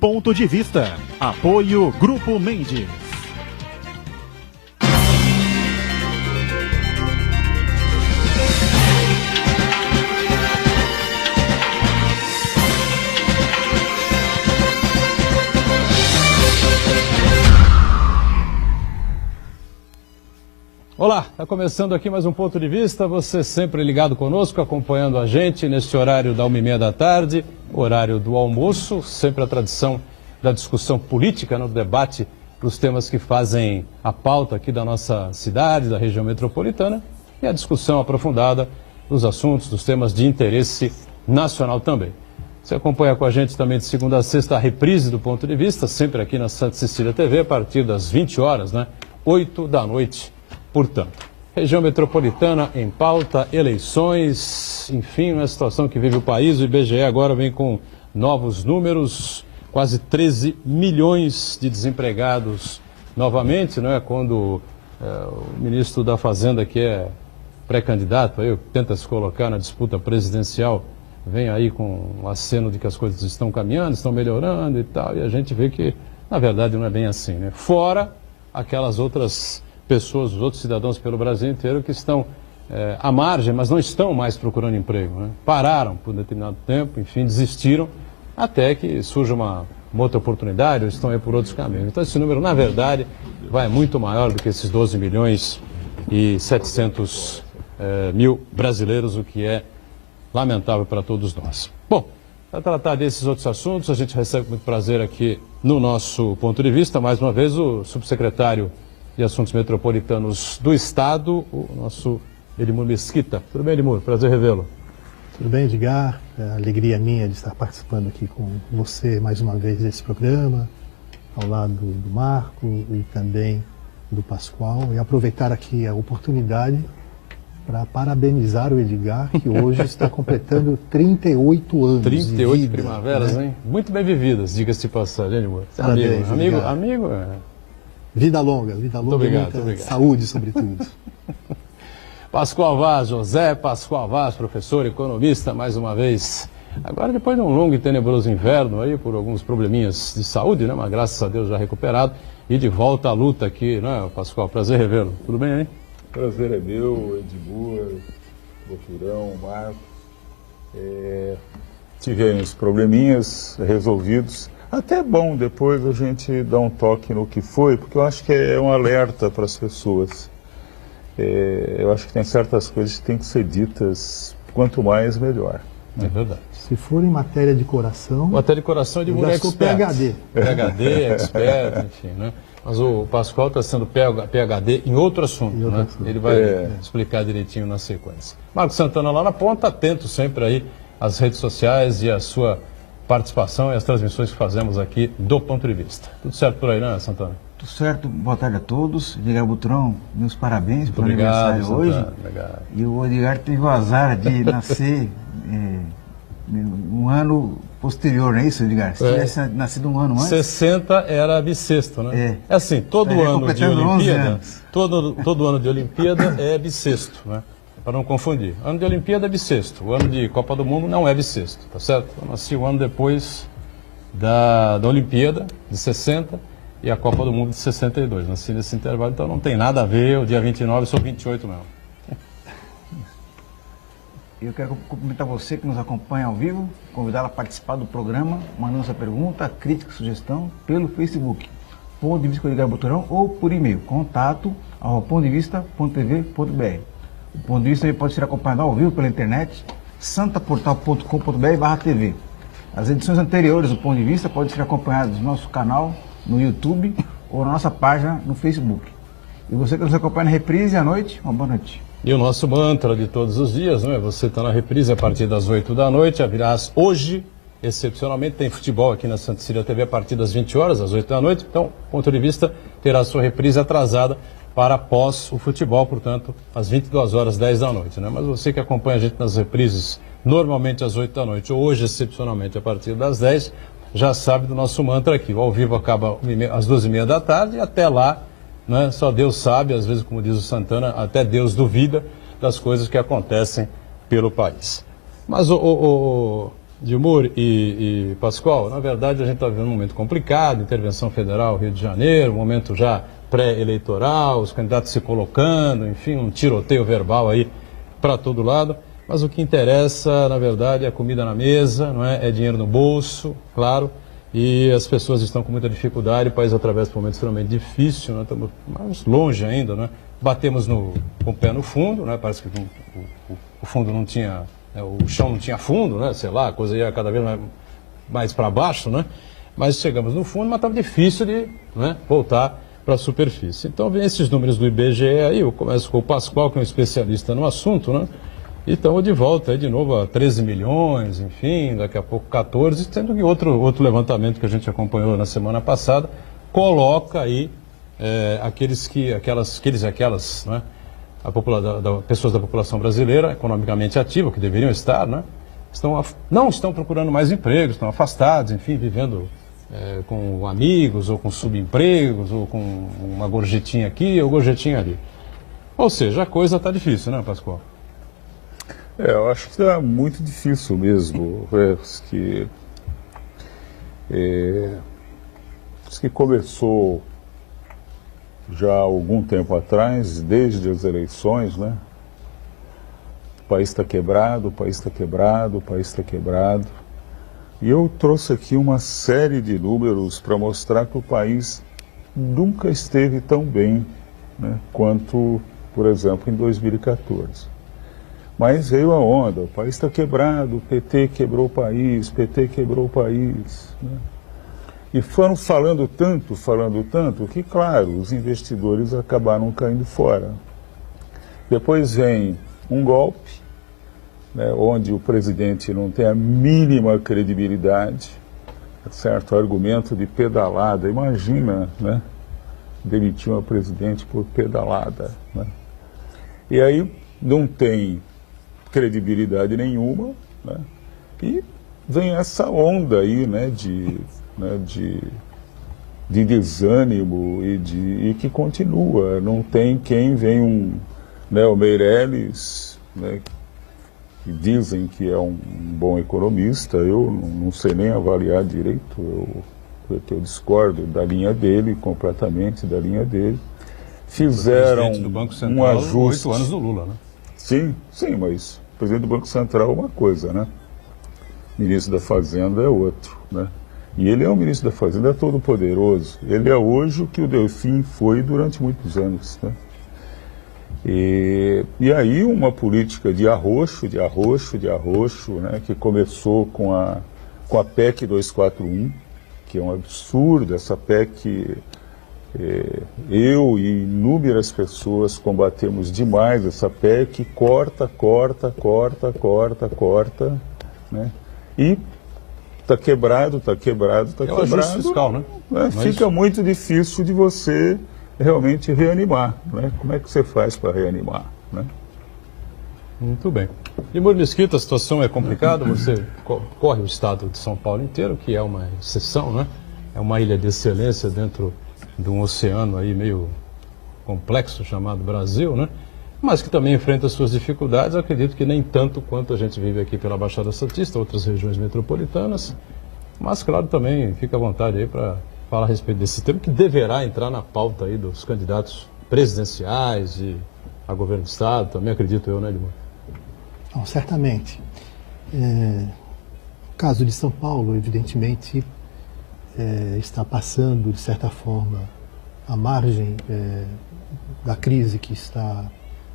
Ponto de Vista. Apoio Grupo Mendes. Olá, está começando aqui mais um Ponto de Vista, você sempre ligado conosco, acompanhando a gente neste horário da 1h30 da tarde, horário do almoço, sempre a tradição da discussão política, no debate dos temas que fazem a pauta aqui da nossa cidade, da região metropolitana, e a discussão aprofundada dos assuntos, dos temas de interesse nacional também. Você acompanha com a gente também de segunda a sexta a reprise do Ponto de Vista, sempre aqui na Santa Cecília TV, a partir das 20 horas, 8 da noite. Portanto, região metropolitana em pauta, eleições, enfim, uma situação que vive o país. O IBGE agora vem com novos números, quase 13 milhões de desempregados novamente, quando o ministro da Fazenda, que é pré-candidato, tenta se colocar na disputa presidencial, vem aí com um aceno de que as coisas estão caminhando, estão melhorando e tal, e a gente vê que, na verdade, não é bem assim, Fora aquelas outras pessoas, os outros cidadãos pelo Brasil inteiro que estão à margem, mas não estão mais procurando emprego. Pararam por um determinado tempo, enfim, desistiram, até que surja uma outra oportunidade, ou estão aí por outros caminhos. Então esse número, na verdade, vai muito maior do que esses 12 milhões e 700 mil brasileiros, o que é lamentável para todos nós. Bom, para tratar desses outros assuntos, a gente recebe com muito prazer aqui no nosso Ponto de Vista, mais uma vez, o subsecretário de Assuntos Metropolitanos do Estado, o nosso Edmur Mesquita. Tudo bem, Edmur? Prazer revê-lo. Tudo bem, Edgar? É alegria minha de estar participando aqui com você mais uma vez desse programa, ao lado do Marco e também do Pascoal, e aproveitar aqui a oportunidade para parabenizar o Edgar, que hoje está completando 38 anos 38 de vida, primaveras, hein? Muito bem vividas, diga-se de passagem, Edmur. Parabéns, amigo. Vida longa, obrigado. Saúde, sobretudo. Pascoal Vaz, José Pascoal Vaz, professor, economista, mais uma vez. Agora, depois de um longo e tenebroso inverno, aí, por alguns probleminhas de saúde, mas graças a Deus já recuperado, e de volta à luta aqui, Pascoal? Prazer revê-lo. Tudo bem, hein? Prazer é meu, Edmur, Boturão, Marco. Tive aí uns probleminhas resolvidos. Até é bom depois a gente dar um toque no que foi, porque eu acho que é um alerta para as pessoas. Eu acho que tem certas coisas que têm que ser ditas, quanto mais, melhor. É verdade. Se for em matéria de coração... Matéria de coração de mulher expert. PhD. PhD, expert, enfim, Mas o Pascoal está sendo PhD em outro assunto, Ele vai explicar direitinho na sequência. Marco Santana lá na ponta, atento sempre aí às redes sociais e à sua participação e as transmissões que fazemos aqui do Ponto de Vista. Tudo certo por aí, Santana? Tudo certo, boa tarde a todos. Edgar Butrão, meus parabéns pelo obrigado, aniversário hoje. Obrigado. E o Edgar teve o azar de nascer um ano posterior, não é isso, Edgar? Se tivesse nascido um ano antes... 60 era bissexto, É assim, todo ano de Olimpíada, todo ano de Olimpíada é bissexto, Para não confundir. Ano de Olimpíada é bissexto, o ano de Copa do Mundo não é bissexto, tá certo? Eu nasci um ano depois da Olimpíada, de 60, e a Copa do Mundo de 62. Nasci nesse intervalo, então não tem nada a ver, o dia 29 eu sou 28 mesmo. Eu quero cumprimentar você que nos acompanha ao vivo, convidá-lo a participar do programa, mandando sua pergunta, crítica, sugestão, pelo Facebook, Ponto de Vista com Edgar Buturão, ou por e-mail, contato@pontodevista.tv.br. O Ponto de Vista também pode ser acompanhado ao vivo pela internet, santaportal.com.br/tv. As edições anteriores do Ponto de Vista podem ser acompanhadas no nosso canal, no YouTube ou na nossa página no Facebook. E você que nos acompanha na reprise à noite, uma boa noite. E o nosso mantra de todos os dias, Você está na reprise a partir das 8 da noite, aliás, hoje, excepcionalmente, tem futebol aqui na Santa Cecília TV a partir das 20 horas, às 8 da noite, então, Ponto de Vista terá sua reprise atrasada para após o futebol, portanto, às 22 horas, 10 da noite, Mas você que acompanha a gente nas reprises, normalmente às 8 da noite, ou hoje, excepcionalmente, a partir das 10, já sabe do nosso mantra aqui. O ao vivo acaba às 12h30 da tarde e até lá, só Deus sabe, às vezes, como diz o Santana, até Deus duvida das coisas que acontecem pelo país. Mas, Dilmur e Pascoal, na verdade a gente está vivendo um momento complicado, intervenção federal, Rio de Janeiro, um momento já pré-eleitoral, os candidatos se colocando, enfim, um tiroteio verbal aí para todo lado. Mas o que interessa, na verdade, é comida na mesa, não é? É dinheiro no bolso, claro, e as pessoas estão com muita dificuldade, o país atravessa por um momento extremamente difícil, nós estamos mais longe ainda, né? Batemos com o pé no fundo, né? Parece que o fundo não tinha, o chão não tinha fundo, né? Sei lá, a coisa ia cada vez mais para baixo, né? Mas chegamos no fundo, mas estava difícil de, né, voltar para a superfície. Então, vem esses números do IBGE aí, eu começo com o Pascoal, que é um especialista no assunto, né? E estamos de volta aí de novo a 13 milhões, enfim, daqui a pouco 14, sendo que outro levantamento que a gente acompanhou na semana passada coloca aí aquelas, né, pessoas da população brasileira economicamente ativa, que deveriam estar, né, não estão procurando mais empregos, estão afastados, enfim, vivendo com amigos, ou com subempregos, ou com uma gorjetinha aqui ou gorjetinha ali. Ou seja, a coisa está difícil, né, Pascoal? Eu acho que está muito difícil mesmo. Isso que começou já há algum tempo atrás, desde as eleições, né? O país está quebrado, o país está quebrado, o país está quebrado. E eu trouxe aqui uma série de números para mostrar que o país nunca esteve tão bem, né, quanto, por exemplo, em 2014. Mas veio a onda, o país está quebrado, o PT quebrou o país, né? E foram falando tanto, que, claro, os investidores acabaram caindo fora. Depois vem um golpe, né, onde o presidente não tem a mínima credibilidade, certo? O argumento de pedalada, imagina, né, demitir uma presidente por pedalada, né? E aí não tem credibilidade nenhuma, né? E vem essa onda aí, né, de desânimo e que continua. Não tem quem vem né, o Meirelles, né, que dizem que é um bom economista, eu não sei nem avaliar direito, eu discordo da linha dele, completamente da linha dele. Fizeram do Banco Central, um ajuste. 8 anos do Lula, né? Sim, mas o presidente do Banco Central é uma coisa, né? O ministro da Fazenda é outro, né? E ele é um ministro da Fazenda todo poderoso. Ele é hoje o que o Delfim foi durante muitos anos, né? E aí uma política de arroxo, né? Que começou com a PEC 241, que é um absurdo. Essa PEC, eu e inúmeras pessoas combatemos demais essa PEC, corta, né? E está quebrado. É o ajuste fiscal, né? Fica muito difícil de você realmente reanimar, né? Como é que você faz para reanimar, né? Muito bem. Dilmur Mesquita, a situação é complicada, você corre o estado de São Paulo inteiro, que é uma exceção, né? É uma ilha de excelência dentro de um oceano aí meio complexo chamado Brasil, né? Mas que também enfrenta suas dificuldades, acredito que nem tanto quanto a gente vive aqui pela Baixada Santista, outras regiões metropolitanas, mas claro, também fica à vontade aí para falar a respeito desse tema, que deverá entrar na pauta aí dos candidatos presidenciais e a governo do Estado, também acredito eu, né, Dilmur? Não, certamente. O caso de São Paulo, evidentemente, está passando, de certa forma, à margem da crise que está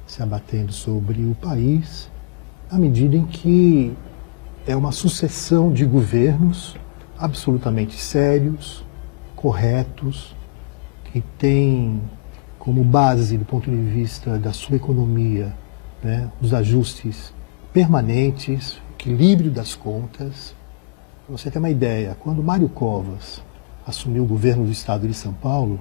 se abatendo sobre o país, à medida em que é uma sucessão de governos absolutamente sérios, corretos, que têm como base, do ponto de vista da sua economia, né, os ajustes permanentes, equilíbrio das contas. Para você ter uma ideia, quando Mário Covas assumiu o governo do estado de São Paulo,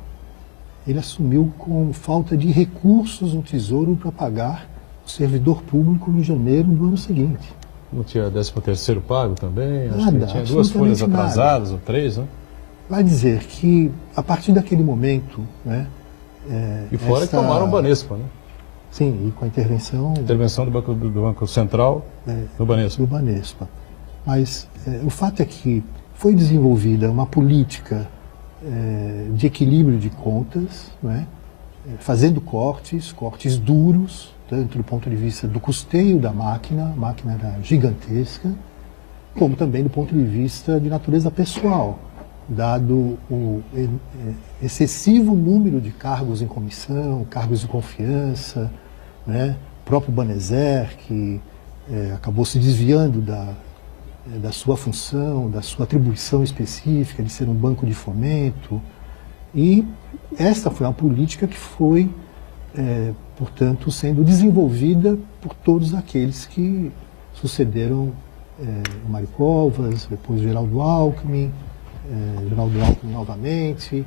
ele assumiu com falta de recursos no Tesouro para pagar o servidor público em janeiro do ano seguinte. Não tinha 13º pago também? Nada, acho que tinha 2 folhas atrasadas, ou 3, né? Vai dizer que, a partir daquele momento, né... E fora que tomaram o Banespa, né? Sim, e com a intervenção do Banco Central no Banespa. do Banespa. Mas o fato é que foi desenvolvida uma política de equilíbrio de contas, né? Fazendo cortes duros, tanto do ponto de vista do custeio da máquina, a máquina era gigantesca, como também do ponto de vista de natureza pessoal, dado o excessivo número de cargos em comissão, cargos de confiança, né? O próprio Banezer, que acabou se desviando da sua função, da sua atribuição específica de ser um banco de fomento. E esta foi uma política que foi, portanto, sendo desenvolvida por todos aqueles que sucederam o Mário Covas, depois o Geraldo Alckmin novamente,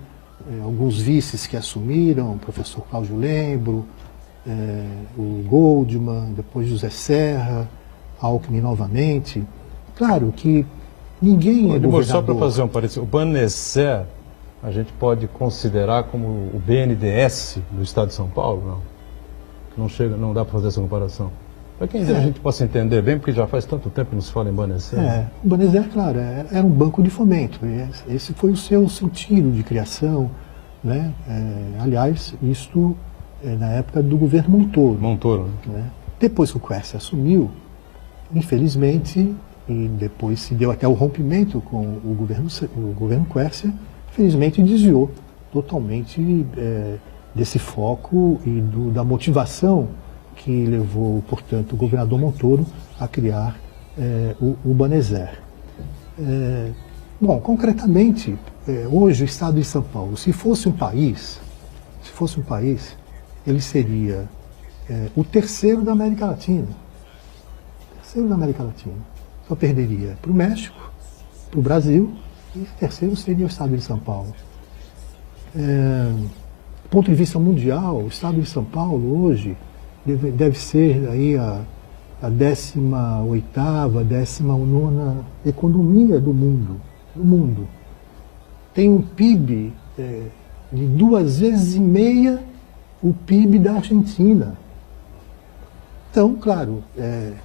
alguns vices que assumiram, o professor Cláudio Lembro, o Goldman, depois José Serra, Alckmin novamente. Claro que ninguém é governador. Só para fazer um parênteses, o Banezer a gente pode considerar como o BNDES do Estado de São Paulo? Não dá para fazer essa comparação. Para quem a gente possa entender bem, porque já faz tanto tempo que nos fala em Banezer. O Banezer, claro, era um banco de fomento. Esse foi o seu sentido de criação, né? Aliás, isto na época do governo Montoro. Né? Depois que o Quércia assumiu, infelizmente, e depois se deu até o rompimento com o governo Quércia, infelizmente desviou totalmente desse foco e da motivação que levou, portanto, o governador Montoro a criar o Banezer. Bom, concretamente, hoje o Estado de São Paulo, se fosse um país, ele seria o terceiro da América Latina. Só perderia para o México, para o Brasil, e o terceiro seria o Estado de São Paulo. Do ponto de vista mundial, o Estado de São Paulo hoje deve ser aí a 18ª, 19ª economia do mundo. Tem um PIB de 2,5 vezes o PIB da Argentina. Então, claro,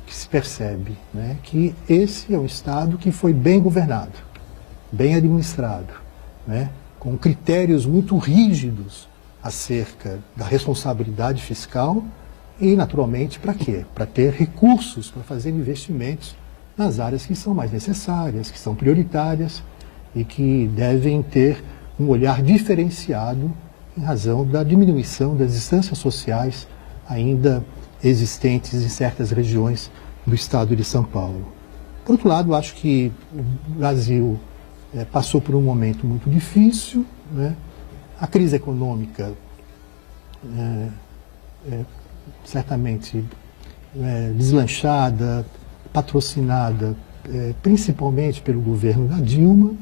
que se percebe, né, que esse é um Estado que foi bem governado, bem administrado, né, com critérios muito rígidos acerca da responsabilidade fiscal e, naturalmente, para quê? Para ter recursos para fazer investimentos nas áreas que são mais necessárias, que são prioritárias e que devem ter um olhar diferenciado em razão da diminuição das distâncias sociais ainda existentes em certas regiões do estado de São Paulo. Por outro lado, acho que o Brasil passou por um momento muito difícil, né? A crise econômica certamente deslanchada, patrocinada principalmente pelo governo da Dilma,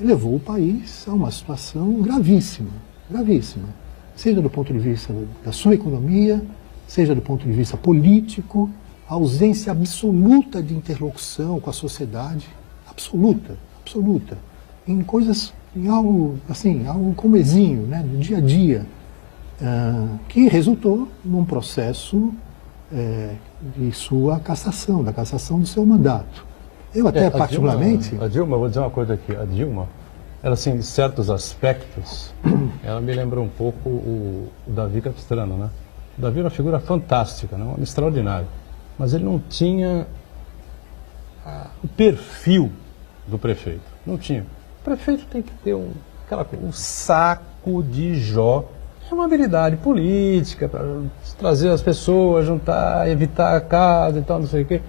levou o país a uma situação gravíssima, seja do ponto de vista da sua economia, seja do ponto de vista político, a ausência absoluta de interlocução com a sociedade, absoluta, em algo assim, algo comezinho, né, do dia a dia, que resultou num processo de sua cassação, da cassação do seu mandato. Eu até particularmente... A Dilma, vou dizer uma coisa aqui, a Dilma, ela assim, em certos aspectos, ela me lembrou um pouco o Davi Capistrano, né? O Davi era uma figura fantástica, né? Um homem extraordinário, mas ele não tinha o perfil do prefeito, não tinha. O prefeito tem que ter um saco de Jó, é uma habilidade política para trazer as pessoas, juntar, evitar a casa e tal, não sei o quê.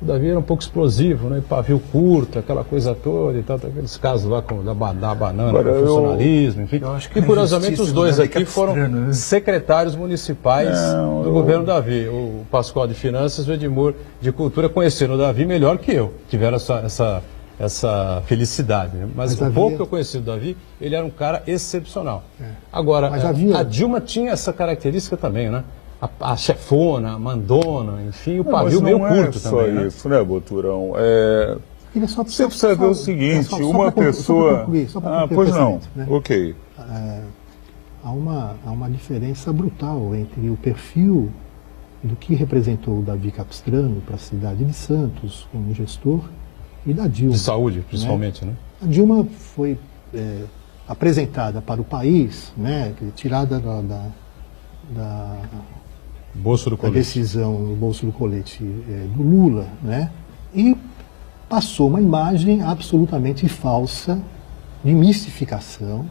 O Davi era um pouco explosivo, né? Pavio curto, aquela coisa toda e tal, aqueles casos lá da banana, com funcionalismo, enfim. E curiosamente os dois aqui foram secretários municipais do governo Davi. O Pascoal de Finanças e o Edmur de Cultura conheceram o Davi melhor que eu, tiveram essa felicidade. Né? Mas o pouco que eu conheci do Davi, ele era um cara excepcional. Agora, a Dilma tinha essa característica também, né? A chefona, a mandona, enfim, o pavio meio curto também. Não é só isso, né, Boturão? Você precisa ver o seguinte, uma pessoa... Pois não, né? Ok. Há uma diferença brutal entre o perfil do que representou o Davi Capistrano para a cidade de Santos como gestor e da Dilma. De saúde, principalmente, né? A Dilma foi apresentada para o país, né, tirada da Bolso do a colete. decisão no bolso do colete do Lula, né? E passou uma imagem absolutamente falsa, de mistificação,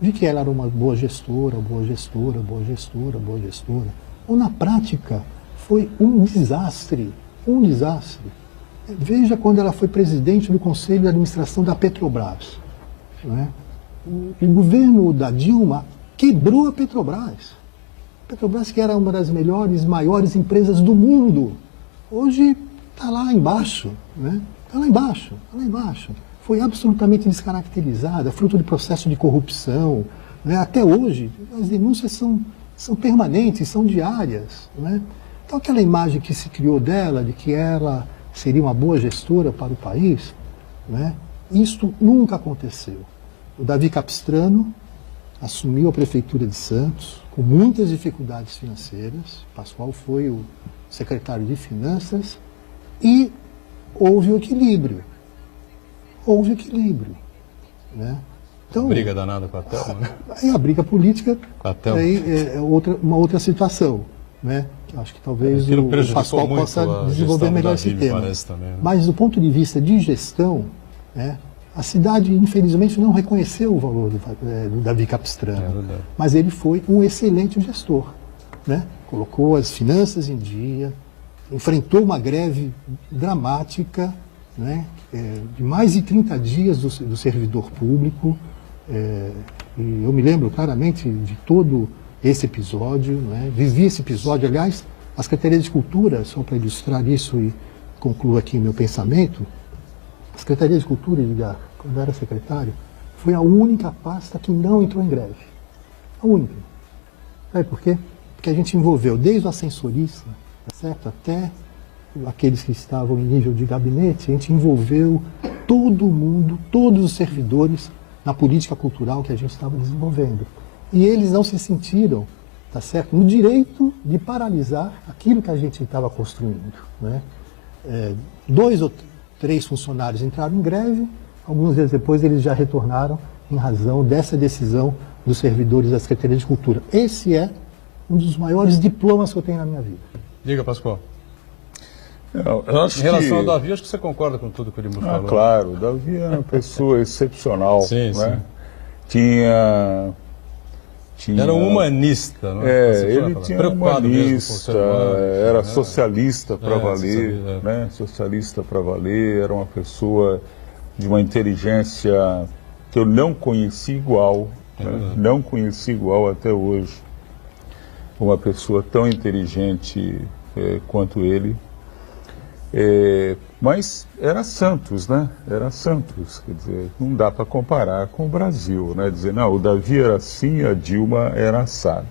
de que ela era uma boa gestora, boa gestora, boa gestora, boa gestora. Ou na prática foi um desastre, um desastre. Veja quando ela foi presidente do Conselho de Administração da Petrobras, né? O governo da Dilma quebrou a Petrobras. Petrobras, que era uma das melhores, maiores empresas do mundo, hoje está lá embaixo, né? Está lá embaixo, está lá embaixo. Foi absolutamente descaracterizada, fruto de processo de corrupção, né? Até hoje, as denúncias são permanentes, são diárias, né? Então, aquela imagem que se criou dela, de que ela seria uma boa gestora para o país, né? Isto nunca aconteceu. O Davi Capistrano assumiu a Prefeitura de Santos com muitas dificuldades financeiras. Pascoal foi o secretário de Finanças e houve o equilíbrio. Houve equilíbrio, né? Então, Briga danada com a Thelma, né? aí a briga política Com a Thelma. aí é uma outra situação, né? Eu acho que talvez Aquilo o prejudicou Pascoal muito possa a desenvolver gestão do melhor Davi, esse me tema. parece também, né? Mas do ponto de vista de gestão, né, a cidade, infelizmente, não reconheceu o valor do Davi Capistrano. É verdade. Mas ele foi um excelente gestor, né? Colocou as finanças em dia, enfrentou uma greve dramática, né, de mais de 30 dias do servidor público. E eu me lembro claramente de todo esse episódio, né? Vivi esse episódio. Aliás, a Secretaria de Cultura, só para ilustrar isso e concluo aqui o meu pensamento, a Secretaria de Cultura, Edgar, quando eu era secretário, foi a única pasta que não entrou em greve. A única. Sabe por quê? Porque a gente envolveu desde o ascensorista, tá certo? Até aqueles que estavam em nível de gabinete, a gente envolveu todo mundo, todos os servidores na política cultural que a gente estava desenvolvendo. E eles não se sentiram, tá certo, no direito de paralisar aquilo que a gente estava construindo, né? 2 ou 3 funcionários entraram em greve, alguns dias depois eles já retornaram em razão dessa decisão dos servidores da Secretaria de Cultura. Esse é um dos maiores diplomas que eu tenho na minha vida. Diga, Pascoal. Eu acho Em relação que... ao Davi, acho que você concorda com tudo que ele me falou. Claro, o Davi era uma pessoa excepcional. Sim, né? sim. Tinha... Era um humanista, não é? Você ele fala, tinha preocupado mesmo com o humanista, ser humano, era né? socialista para valer, socialista, né? Socialista para valer, era uma pessoa de uma inteligência que eu não conheci igual, né? Não conheci igual até hoje. Uma pessoa tão inteligente quanto ele. Mas era Santos, né? Era Santos, quer dizer, não dá para comparar com o Brasil, né? Dizer, não, o Davi era assim, a Dilma era assado.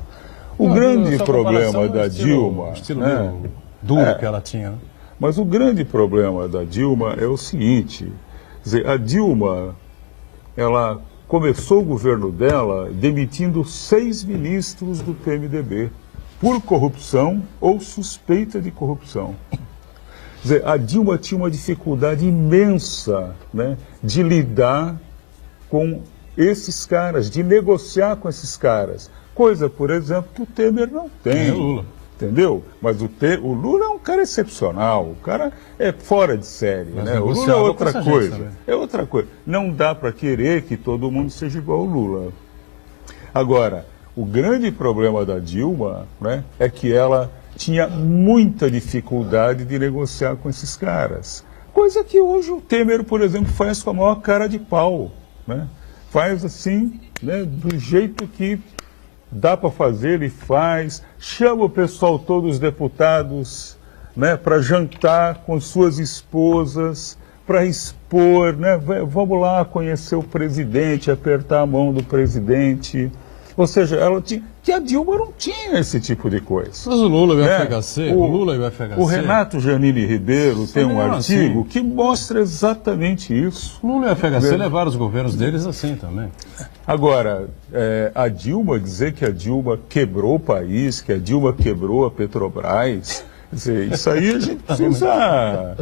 O grande problema da Dilma... O estilo né? meio duro que ela tinha, né? Mas o grande problema da Dilma é o seguinte, quer dizer, a Dilma, ela começou o governo dela demitindo 6 ministros do PMDB por corrupção ou suspeita de corrupção. Quer dizer, a Dilma tinha uma dificuldade imensa, né, de lidar com esses caras, de negociar com esses caras. Coisa, por exemplo, que o Temer não tem. É o Lula. Entendeu? Mas o Lula é um cara excepcional, o cara é fora de série, Mas né? O Lula é negociava com outra essa gente coisa. também. É outra coisa. Não dá para querer que todo mundo seja igual ao Lula. Agora, o grande problema da Dilma, né, é que ela tinha muita dificuldade de negociar com esses caras. Coisa que hoje o Temer, por exemplo, faz com a maior cara de pau, né? Faz assim, né, do jeito que dá para fazer, ele faz, chama o pessoal, todos os deputados, né, para jantar com suas esposas, para expor, né, vamos lá conhecer o presidente, apertar a mão do presidente. Ou seja, ela tinha, que a Dilma não tinha esse tipo de coisa. Mas o Lula e o né? FHC, o Lula e o FHC... O Renato Janine Ribeiro tem um não, artigo assim. que mostra exatamente isso. O Lula e o FHC levaram os governos deles assim também. Agora, a Dilma, dizer que a Dilma quebrou o país, que a Dilma quebrou a Petrobras, quer dizer, isso aí a gente precisa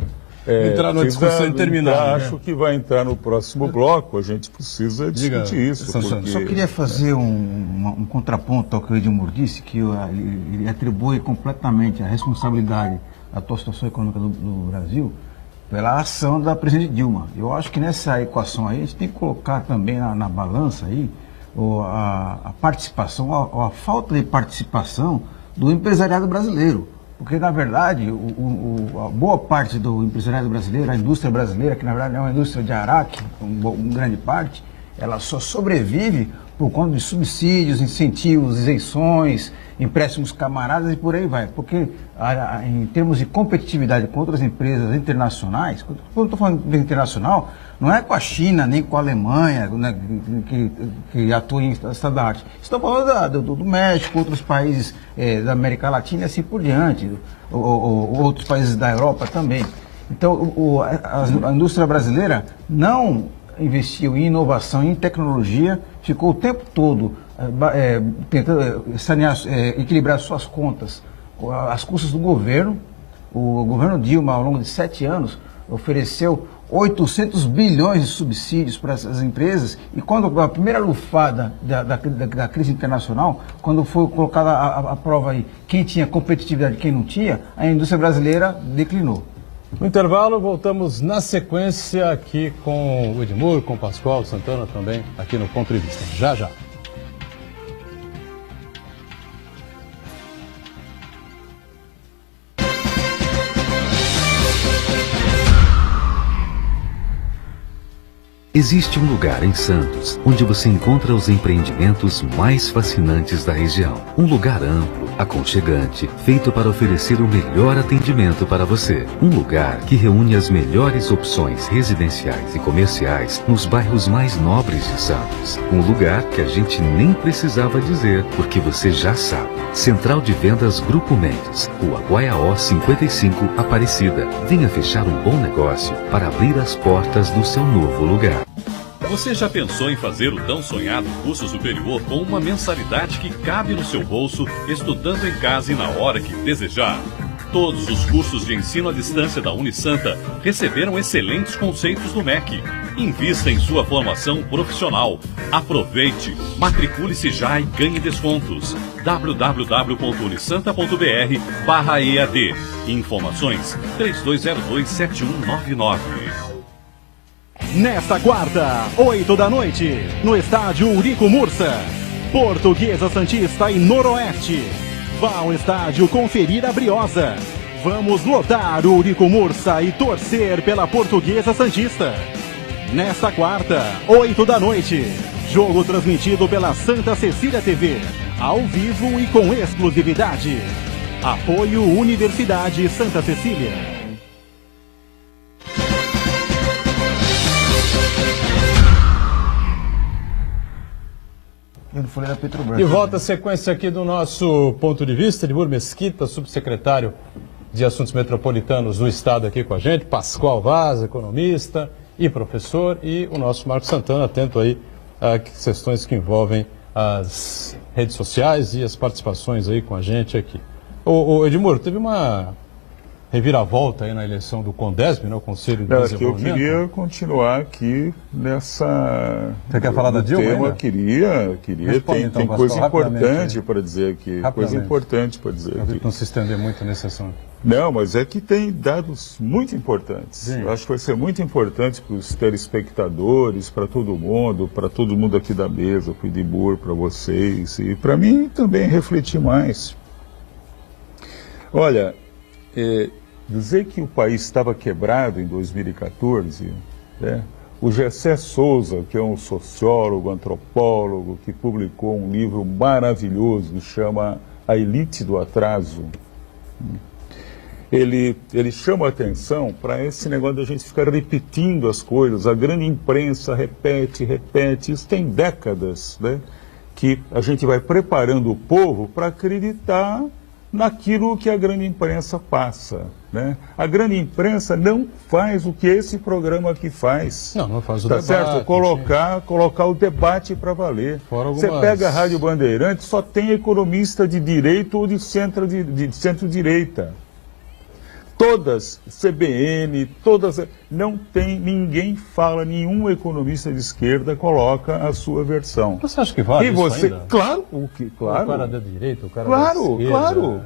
entrar numa discussão interminável. Acho que vai entrar no próximo bloco, a gente precisa discutir isso. Porque... Só queria fazer um contraponto ao que o Edmur disse, que ele atribui completamente a responsabilidade da atual situação econômica do Brasil pela ação da presidente Dilma. Eu acho que nessa equação aí, a gente tem que colocar também na balança aí a participação, a falta de participação do empresariado brasileiro. Porque, na verdade, a boa parte do empresariado brasileiro, a indústria brasileira, que na verdade é uma indústria de araque, em grande parte, ela só sobrevive por conta de subsídios, incentivos, isenções, empréstimos camaradas e por aí vai. Porque, em termos de competitividade com outras empresas internacionais, quando eu estou falando de internacional, não é com a China, nem com a Alemanha, né, que atua em estado da arte. Estou falando do México, outros países da América Latina e assim por diante, ou outros países da Europa também. Então, a indústria brasileira não investiu em inovação, em tecnologia, ficou o tempo todo tentando equilibrar suas contas, as custas do governo. O governo Dilma, ao longo de 7 anos, ofereceu 800 bilhões de subsídios para essas empresas, e quando a primeira lufada da crise internacional, quando foi colocada a prova aí quem tinha competitividade e quem não tinha, a indústria brasileira declinou. No intervalo, voltamos na sequência aqui com o Edmur, com o Pascoal Santana também, aqui no Ponto de Vista. Já, já. Existe um lugar em Santos onde você encontra os empreendimentos mais fascinantes da região. Um lugar amplo, aconchegante, feito para oferecer o melhor atendimento para você. Um lugar que reúne as melhores opções residenciais e comerciais nos bairros mais nobres de Santos. Um lugar que a gente nem precisava dizer, porque você já sabe. Central de Vendas Grupo Mendes, Rua Guaiaó 55, Aparecida. Venha fechar um bom negócio para abrir as portas do seu novo lugar. Você já pensou em fazer o tão sonhado curso superior com uma mensalidade que cabe no seu bolso, estudando em casa e na hora que desejar? Todos os cursos de ensino à distância da Unisanta receberam excelentes conceitos do MEC. Invista em sua formação profissional. Aproveite, matricule-se já e ganhe descontos. www.unisanta.br/EAD. Informações 3202-7199. Nesta quarta, 8 da noite, no estádio Eurico Mursa, Portuguesa Santista e Noroeste. Vá ao estádio conferir a Briosa. Vamos lotar o Eurico Mursa e torcer pela Portuguesa Santista. Nesta quarta, 8 da noite, jogo transmitido pela Santa Cecília TV, ao vivo e com exclusividade. Apoio Universidade Santa Cecília. Eu não falei da Petrobras. De volta a sequência aqui do nosso Ponto de Vista, Edmur Mesquita, subsecretário de Assuntos Metropolitanos do Estado aqui com a gente, Pascoal Vaz, economista e professor, e o nosso Marcos Santana, atento aí a questões que envolvem as redes sociais e as participações aí com a gente aqui. O Edmur, teve uma reviravolta aí na eleição do CONDESB, né, o Conselho de Desenvolvimento. Eu queria continuar aqui nessa... Você quer falar da Dilma ainda? Queria. Responde, tem então, coisa Pascoal, importante para dizer aqui. Coisa importante para dizer aqui. Não se estender muito nesse assunto. Não, mas é que tem dados muito importantes. Sim. Eu acho que vai ser muito importante para os telespectadores, para todo mundo aqui da mesa, para o Edmur, para vocês e para mim também refletir mais. Olha, dizer que o país estava quebrado em 2014, né? O Gessé Souza, que é um sociólogo, antropólogo, que publicou um livro maravilhoso, chama A Elite do Atraso. Ele chama a atenção para esse negócio da gente ficar repetindo as coisas. A grande imprensa repete. Isso tem décadas, né? Que a gente vai preparando o povo para acreditar naquilo que a grande imprensa passa, né? A grande imprensa não faz o que esse programa aqui faz. Não faz o debate. Tá certo? Colocar o debate para valer. Você pega a Rádio Bandeirantes, só tem economista de direita ou de centro-direita. Todas, CBN, todas, não tem, ninguém fala, nenhum economista de esquerda coloca a sua versão. Você acha que vale e você, isso ainda? Claro. O cara da direita, o cara Claro, da esquerda. claro.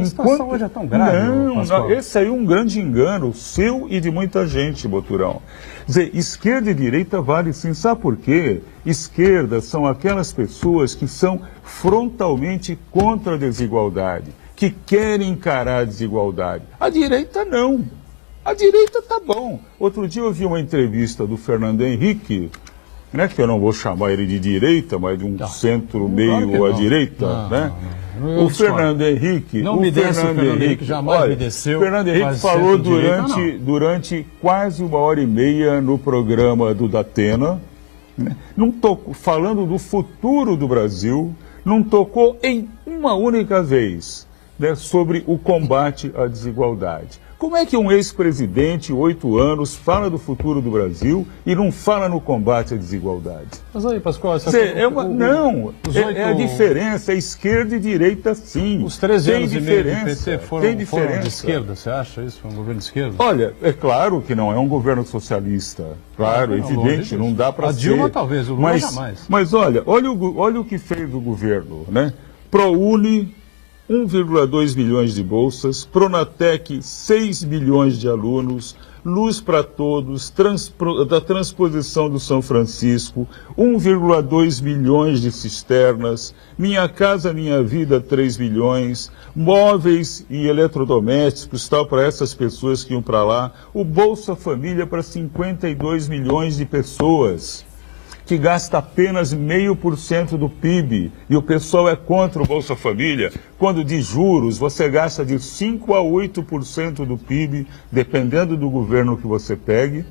A situação hoje é tão grave, Não, esse aí é um grande engano seu e de muita gente, Boturão. Quer dizer, esquerda e direita vale sim. Sabe por quê? Esquerda são aquelas pessoas que são frontalmente contra a desigualdade, que querem encarar a desigualdade. A direita não. A direita tá bom. Outro dia eu vi uma entrevista do Fernando Henrique, né, que eu não vou chamar ele de direita, mas de um centro-meio à direita, né? O Fernando Henrique... Não me desce o Fernando Henrique, jamais me desceu. O Fernando Henrique falou durante quase 1h30 no programa do Datena, né? Não tocou, falando do futuro do Brasil, não tocou em uma única vez, né, sobre o combate à desigualdade. Como é que um ex-presidente, 8 anos, fala do futuro do Brasil e não fala no combate à desigualdade? Mas aí, Pascoal, é a diferença, é esquerda e direita, sim. Os 13 anos e meio do PT foram de esquerda, você acha isso? Foi um governo de esquerda? Olha, é claro que não é um governo socialista. Claro, é evidente, não dá para ser. A Dilma talvez, o Lula jamais. Mas olha o que fez o governo, né? ProUni, 1,2 milhões de bolsas, Pronatec, 6 milhões de alunos, Luz para Todos, da transposição do São Francisco, 1,2 milhões de cisternas, Minha Casa Minha Vida, 3 milhões, móveis e eletrodomésticos, tal, para essas pessoas que iam para lá, o Bolsa Família para 52 milhões de pessoas, que gasta apenas 0,5% do PIB, e o pessoal é contra o Bolsa Família, quando de juros você gasta de 5% a 8% do PIB, dependendo do governo que você pegue,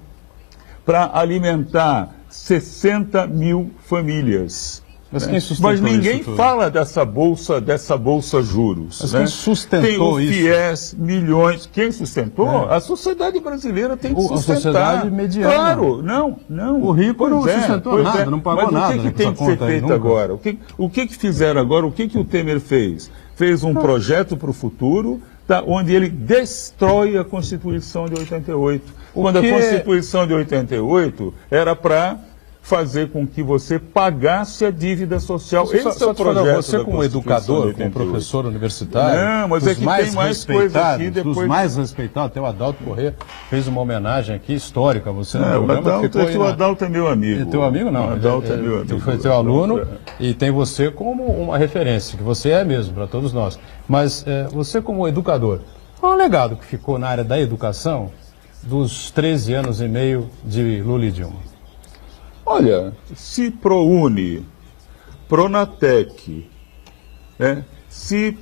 para alimentar 60 mil famílias. Mas quem sustentou isso? Mas ninguém fala dessa bolsa juros. Mas né? quem sustentou tem o isso? FIES, milhões. Quem sustentou? A sociedade brasileira tem que sustentar. A sociedade mediana. Claro, não. O rico não sustentou nada, não pagou nada. Mas o que tem que ser feito agora? O que fizeram agora? O que o Temer fez? Fez um projeto para o futuro, onde ele destrói a Constituição de 88. Quando a Constituição de 88 era para fazer com que você pagasse a dívida social. Esse é o projeto. Você, como educador, como professor universitário, não, mas é que tem mais coisa aqui depois. Dos mais respeitados, até o Adalto Corrêa fez uma homenagem aqui histórica a você. O Adalto é meu amigo. É teu amigo, não. O Adalto é meu amigo. Foi teu aluno e tem você como uma referência, que você é mesmo para todos nós. Mas você, como educador, qual é o legado que ficou na área da educação dos 13 anos e meio de Lula e Dilma? Olha, se ProUni, Pronatec, se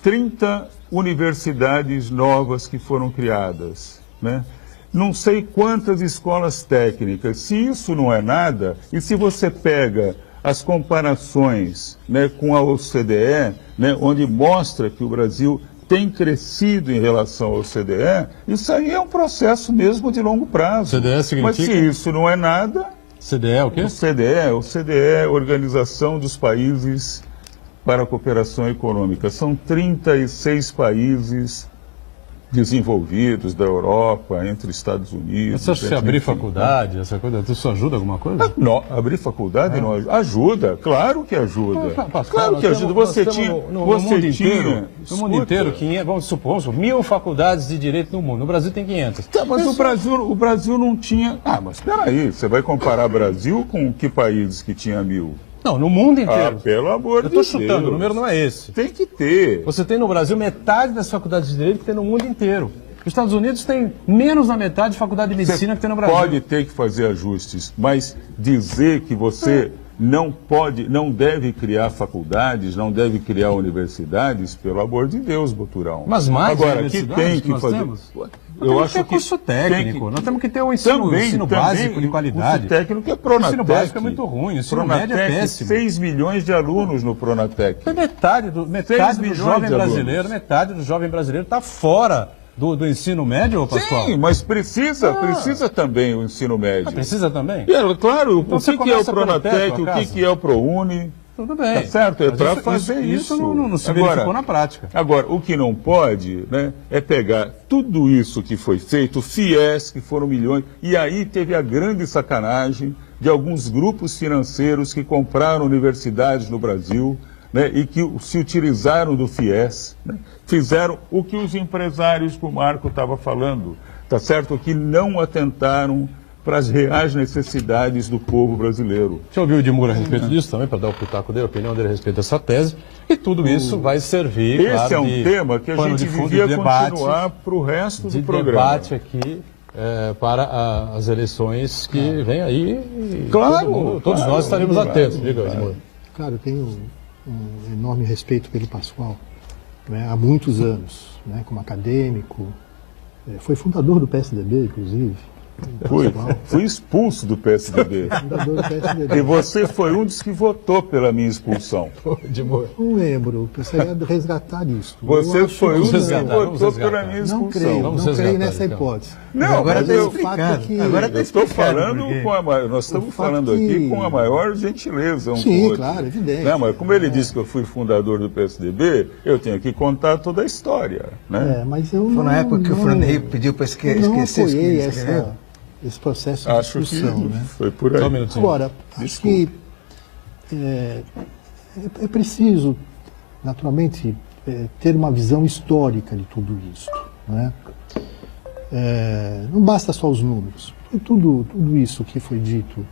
30 universidades novas que foram criadas, né? Não sei quantas escolas técnicas, se isso não é nada, e se você pega as comparações, né, com a OCDE, né, onde mostra que o Brasil tem crescido em relação ao OCDE, isso aí é um processo mesmo de longo prazo. CDE significa? Mas se isso não é nada... CDE é o quê? O CDE é a Organização dos Países para a Cooperação Econômica. São 36 países desenvolvidos da Europa, entre Estados Unidos... Mas você acha que abrir faculdade, essa coisa, isso ajuda alguma coisa? Não, abrir faculdade não ajuda, claro que ajuda. Claro que ajuda. Você tinha... No mundo inteiro, 500, vamos supor, 1.000 faculdades de direito no mundo. No Brasil tem 500. Tá, mas o Brasil não tinha... Mas espera aí, você vai comparar Brasil com que países que tinha 1.000? Não, no mundo inteiro. Pelo amor de Deus. Eu estou chutando, o número não é esse. Tem que ter. Você tem no Brasil metade das faculdades de direito que tem no mundo inteiro. Os Estados Unidos tem menos da metade de faculdade de medicina que tem no Brasil. Pode ter que fazer ajustes, mas dizer que você não deve criar faculdades, não deve criar universidades, pelo amor de Deus, Boturão. Mas mais agora que tem que fazer. Temos? Eu acho que curso técnico. Nós temos que ter um ensino básico de qualidade. O técnico é Pronatec. O ensino básico é muito ruim, o ensino médio é péssimo. 6 milhões de alunos no Pronatec. Metade do jovem brasileiro está fora do ensino médio, Pascoal? Sim, mas precisa também o ensino médio. Precisa também? Claro, então, o que é o Pronatec, o que é o ProUni, Tudo bem. Tá certo? É Mas para fazer isso. Isso não se verificou na prática. Agora, o que não pode, né, é pegar tudo isso que foi feito, o FIES, que foram milhões, e aí teve a grande sacanagem de alguns grupos financeiros que compraram universidades no Brasil, né, e que se utilizaram do FIES, né, fizeram o que os empresários que o Marco estava falando, tá certo? Que não atentaram para as reais necessidades do povo brasileiro. Você ouviu o Edmur a respeito disso também, para dar o pitaco dele, a opinião dele a respeito dessa tese, e tudo isso vai servir, Esse claro, é um tema que a gente devia continuar para o resto do programa. Debate aqui para as eleições que vêm aí. Claro, todos nós estaremos atentos. Diga, Edmur. Claro, eu tenho um enorme respeito pelo Pascoal, né, há muitos anos, né, como acadêmico. Foi fundador do PSDB, inclusive. Fui expulso do PSDB. Fundador do PSDB. E você foi um dos que votou pela minha expulsão. Não lembro, eu precisaria resgatar isso. Você foi um dos que vamos votou resgatar. pela minha Não expulsão. creio nessa hipótese. Não, agora mas está eu, explicado. que- Agora tá eu estou explicado falando por quê. com a maior, nós estamos falando que- aqui com a maior gentileza. Sim, com o outro. claro, evidente. Não, mas como ele disse que eu fui fundador do PSDB, eu tenho que contar toda a história, né? Mas eu Foi não, na época que o não- Fernando Henrique pediu para eu esquecer não isso que apoiei ele escreveu. esse processo de Acho que discussão, né? foi por aí. Só um minutinho. Agora, acho que é preciso, naturalmente, ter uma visão histórica de tudo isso, né? Não basta só os números. E tudo isso que foi dito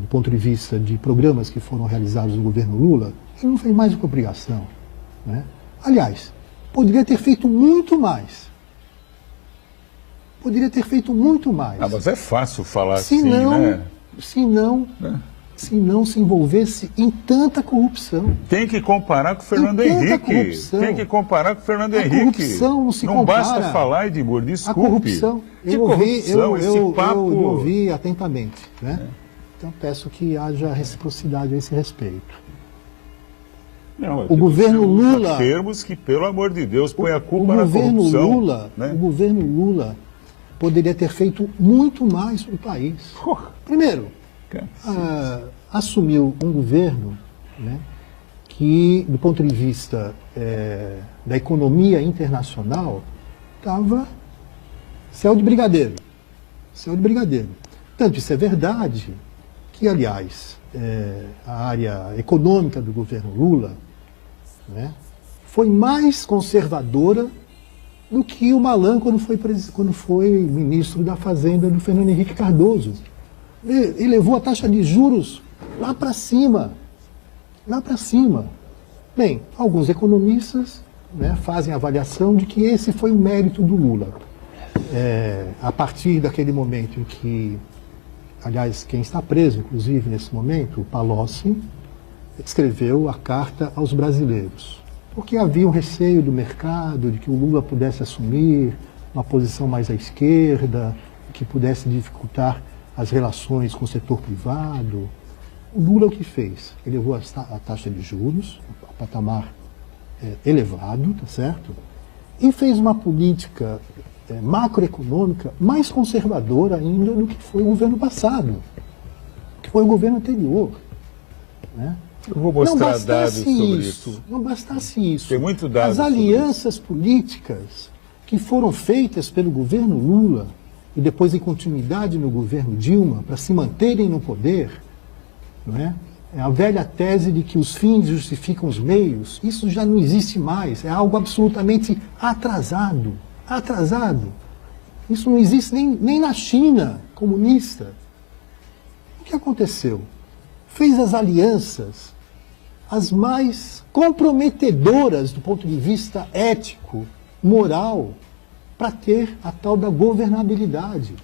do ponto de vista de programas que foram realizados no governo Lula, ele não fez mais do que obrigação, né? Aliás, poderia ter feito muito mais. Poderia ter feito muito mais. Ah, mas é fácil falar se assim, não, né? se não se envolvesse em tanta corrupção. Tem que comparar com o Fernando Tem tanta Henrique. corrupção. Tem que comparar com o Fernando A Henrique. corrupção não se compara. basta falar, Edmur, A desculpe. corrupção, Que eu corrupção, esse papo... ouvi atentamente, né? Então peço que haja reciprocidade a esse respeito. Não, O governo você usa Lula- termos que, pelo amor de Deus, põe a O culpa na governo corrupção. Lula, né? o governo Lula poderia ter feito muito mais para o país. Primeiro, assumiu um governo, né, que, do ponto de vista da economia internacional, estava céu de brigadeiro. Céu de brigadeiro. Tanto isso é verdade que, aliás, a área econômica do governo Lula, né, foi mais conservadora do que o Malan quando foi ministro da Fazenda do Fernando Henrique Cardoso. Ele levou a taxa de juros lá para cima. Lá para cima. Bem, alguns economistas, né, fazem a avaliação de que esse foi o mérito do Lula. A partir daquele momento em que, aliás, quem está preso, inclusive, nesse momento, o Palocci, escreveu a carta aos brasileiros. Porque havia um receio do mercado de que o Lula pudesse assumir uma posição mais à esquerda, que pudesse dificultar as relações com o setor privado. O Lula o que fez? Ele levou a taxa de juros, a patamar elevado, tá certo? E fez uma política macroeconômica mais conservadora ainda do que foi o governo passado, que foi o governo anterior, né? Eu vou mostrar dados sobre isso. Não bastasse isso. Tem muito dado As sobre alianças políticas que foram feitas pelo governo Lula e depois em continuidade no governo Dilma para se manterem no poder, não é? A velha tese de que os fins justificam os meios, isso já não existe mais. É algo absolutamente atrasado. Atrasado. Isso não existe nem na China comunista. O que aconteceu? Fez as alianças as mais comprometedoras do ponto de vista ético, moral, para ter a tal da governabilidade.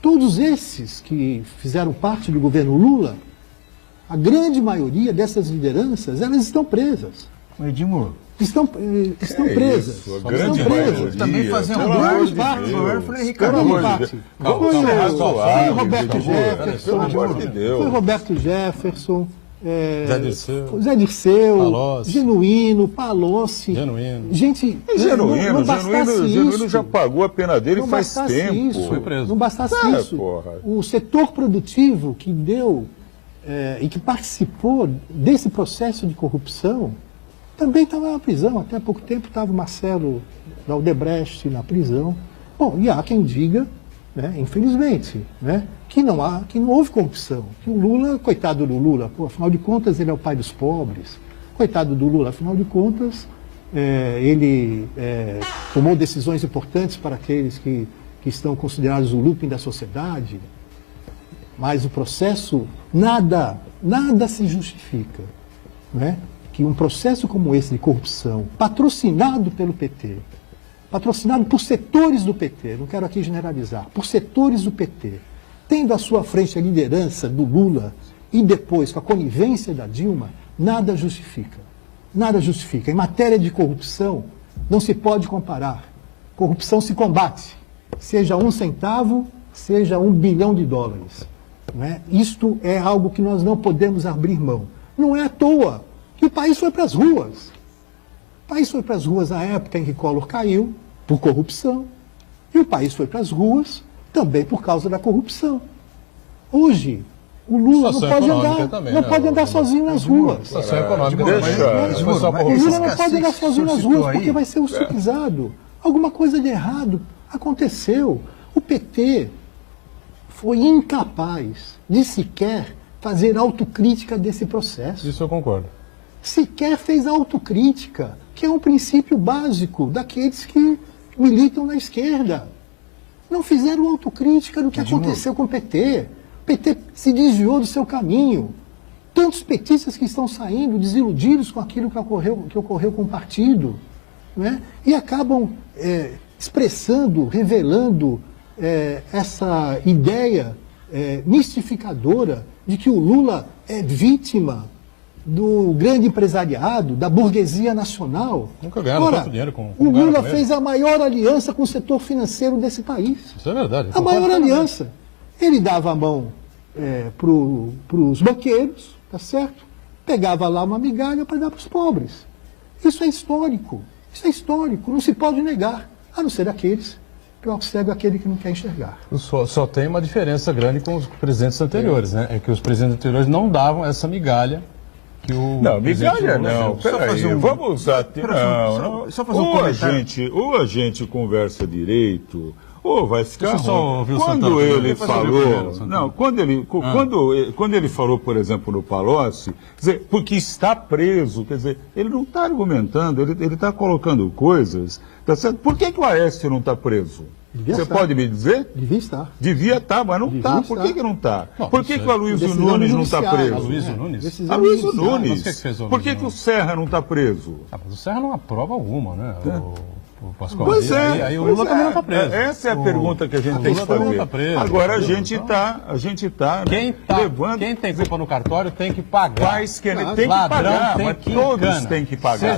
Todos esses que fizeram parte do governo Lula, a grande maioria dessas lideranças, elas estão presas. Edmur, Estão presas. Isso, a Estão grande presas. maioria. também fazer Pelo um amor grande de parte do Deus. governo foi Henrique Grande Cardoso. parte. Calma, Foi razoável, Roberto Edmur. Jefferson. Pelo amor de Deus. Foi Roberto Jefferson. Zé Dirceu, Palocci. Genuíno, Palocci. Genuíno. Gente, Genuíno bastasse Genuíno já pagou a pena dele não faz bastasse tempo. isso, Foi preso. Não bastasse Ah, isso. porra. O setor produtivo que deu e que participou desse processo de corrupção também estava na prisão. Até há pouco tempo estava o Marcelo da Odebrecht na prisão. Bom, e há quem diga, né, infelizmente, né, que não houve corrupção. Que o Lula, coitado do Lula, pô, afinal de contas ele é o pai dos pobres. Coitado do Lula, afinal de contas, ele tomou decisões importantes para aqueles que estão considerados o looping da sociedade. Mas o processo, nada se justifica, né? Que um processo como esse de corrupção, patrocinado pelo PT, patrocinado por setores do PT, não quero aqui generalizar, por setores do PT, tendo à sua frente a liderança do Lula e depois com a conivência da Dilma, nada justifica. Nada justifica. Em matéria de corrupção, não se pode comparar. Corrupção se combate, seja 1 centavo, seja $1 bilhão. Não é? Isto é algo que nós não podemos abrir mão. Não é à toa que o país foi para as ruas. O país foi para as ruas na época em que Collor caiu, por corrupção, e o país foi para as ruas também por causa da corrupção. Hoje, o Lula não pode andar sozinho nas ruas. Situação econômica O Lula não pode andar sozinho nas ruas porque vai ser hostilizado. Alguma coisa de errado aconteceu. O PT foi incapaz de sequer fazer autocrítica desse processo. Isso eu concordo. Sequer fez autocrítica, que é um princípio básico daqueles que militam na esquerda. Não fizeram autocrítica do que aconteceu com o PT. O PT se desviou do seu caminho. Tantos petistas que estão saindo desiludidos com aquilo que ocorreu com o partido, né? E acabam expressando, revelando essa ideia mistificadora de que o Lula é vítima do grande empresariado, da burguesia nacional. Nunca ganharam tanto dinheiro com o Lula fez a maior aliança com o setor financeiro desse país. Isso é verdade. A maior aliança. Ele dava a mão para os banqueiros, tá certo? Pegava lá uma migalha para dar para os pobres. Isso é histórico. Isso é histórico. Não se pode negar, a não ser aqueles que o cego é aquele que não quer enxergar. Só tem uma diferença grande com os presidentes anteriores, né? É que os presidentes anteriores não davam essa migalha que o não, migalha não. Peraí, vamos usar... Não. Só fazer um comentário. Ou a gente conversa direito, ou vai ficar ruim. Quando ele falou... Não, quando ele falou, por exemplo, no Palocci, dizer, porque está preso, quer dizer, ele não está argumentando, ele está colocando coisas... Tá certo? Por que o Aécio não está preso? Você pode me dizer? Devia estar. Devia estar, mas não está. Por que não está? Por que o Aloysio Nunes não está preso? Aloysio Nunes? Aloysio Nunes. Por que o Serra não está preso? Mas o Serra não aprova alguma, né? O Pascoal. Pois é. Aí o Lula também não está preso. Essa é a pergunta que a gente tem que fazer. Agora a gente está levando... Quem tem culpa no cartório tem que pagar. Tem que pagar, mas todos têm que pagar.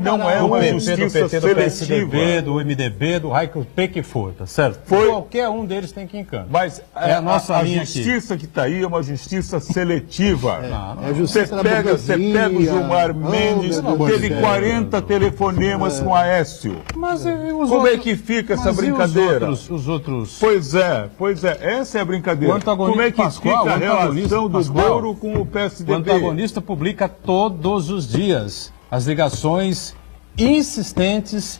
Não é uma justiça seletiva. Do MDB, do raio que for, tá certo? Qualquer um deles tem que encanar. Mas é a nossa linha aqui. A justiça que está aí é uma justiça seletiva. Você pega o Gilmar Mendes, teve 40 telefonemas com Aécio. Mas como é que fica essa brincadeira? Os outros... Pois é, essa é a brincadeira. Como é que fica a relação do Douro com o PSDB? O antagonista publica todos os dias as ligações insistentes,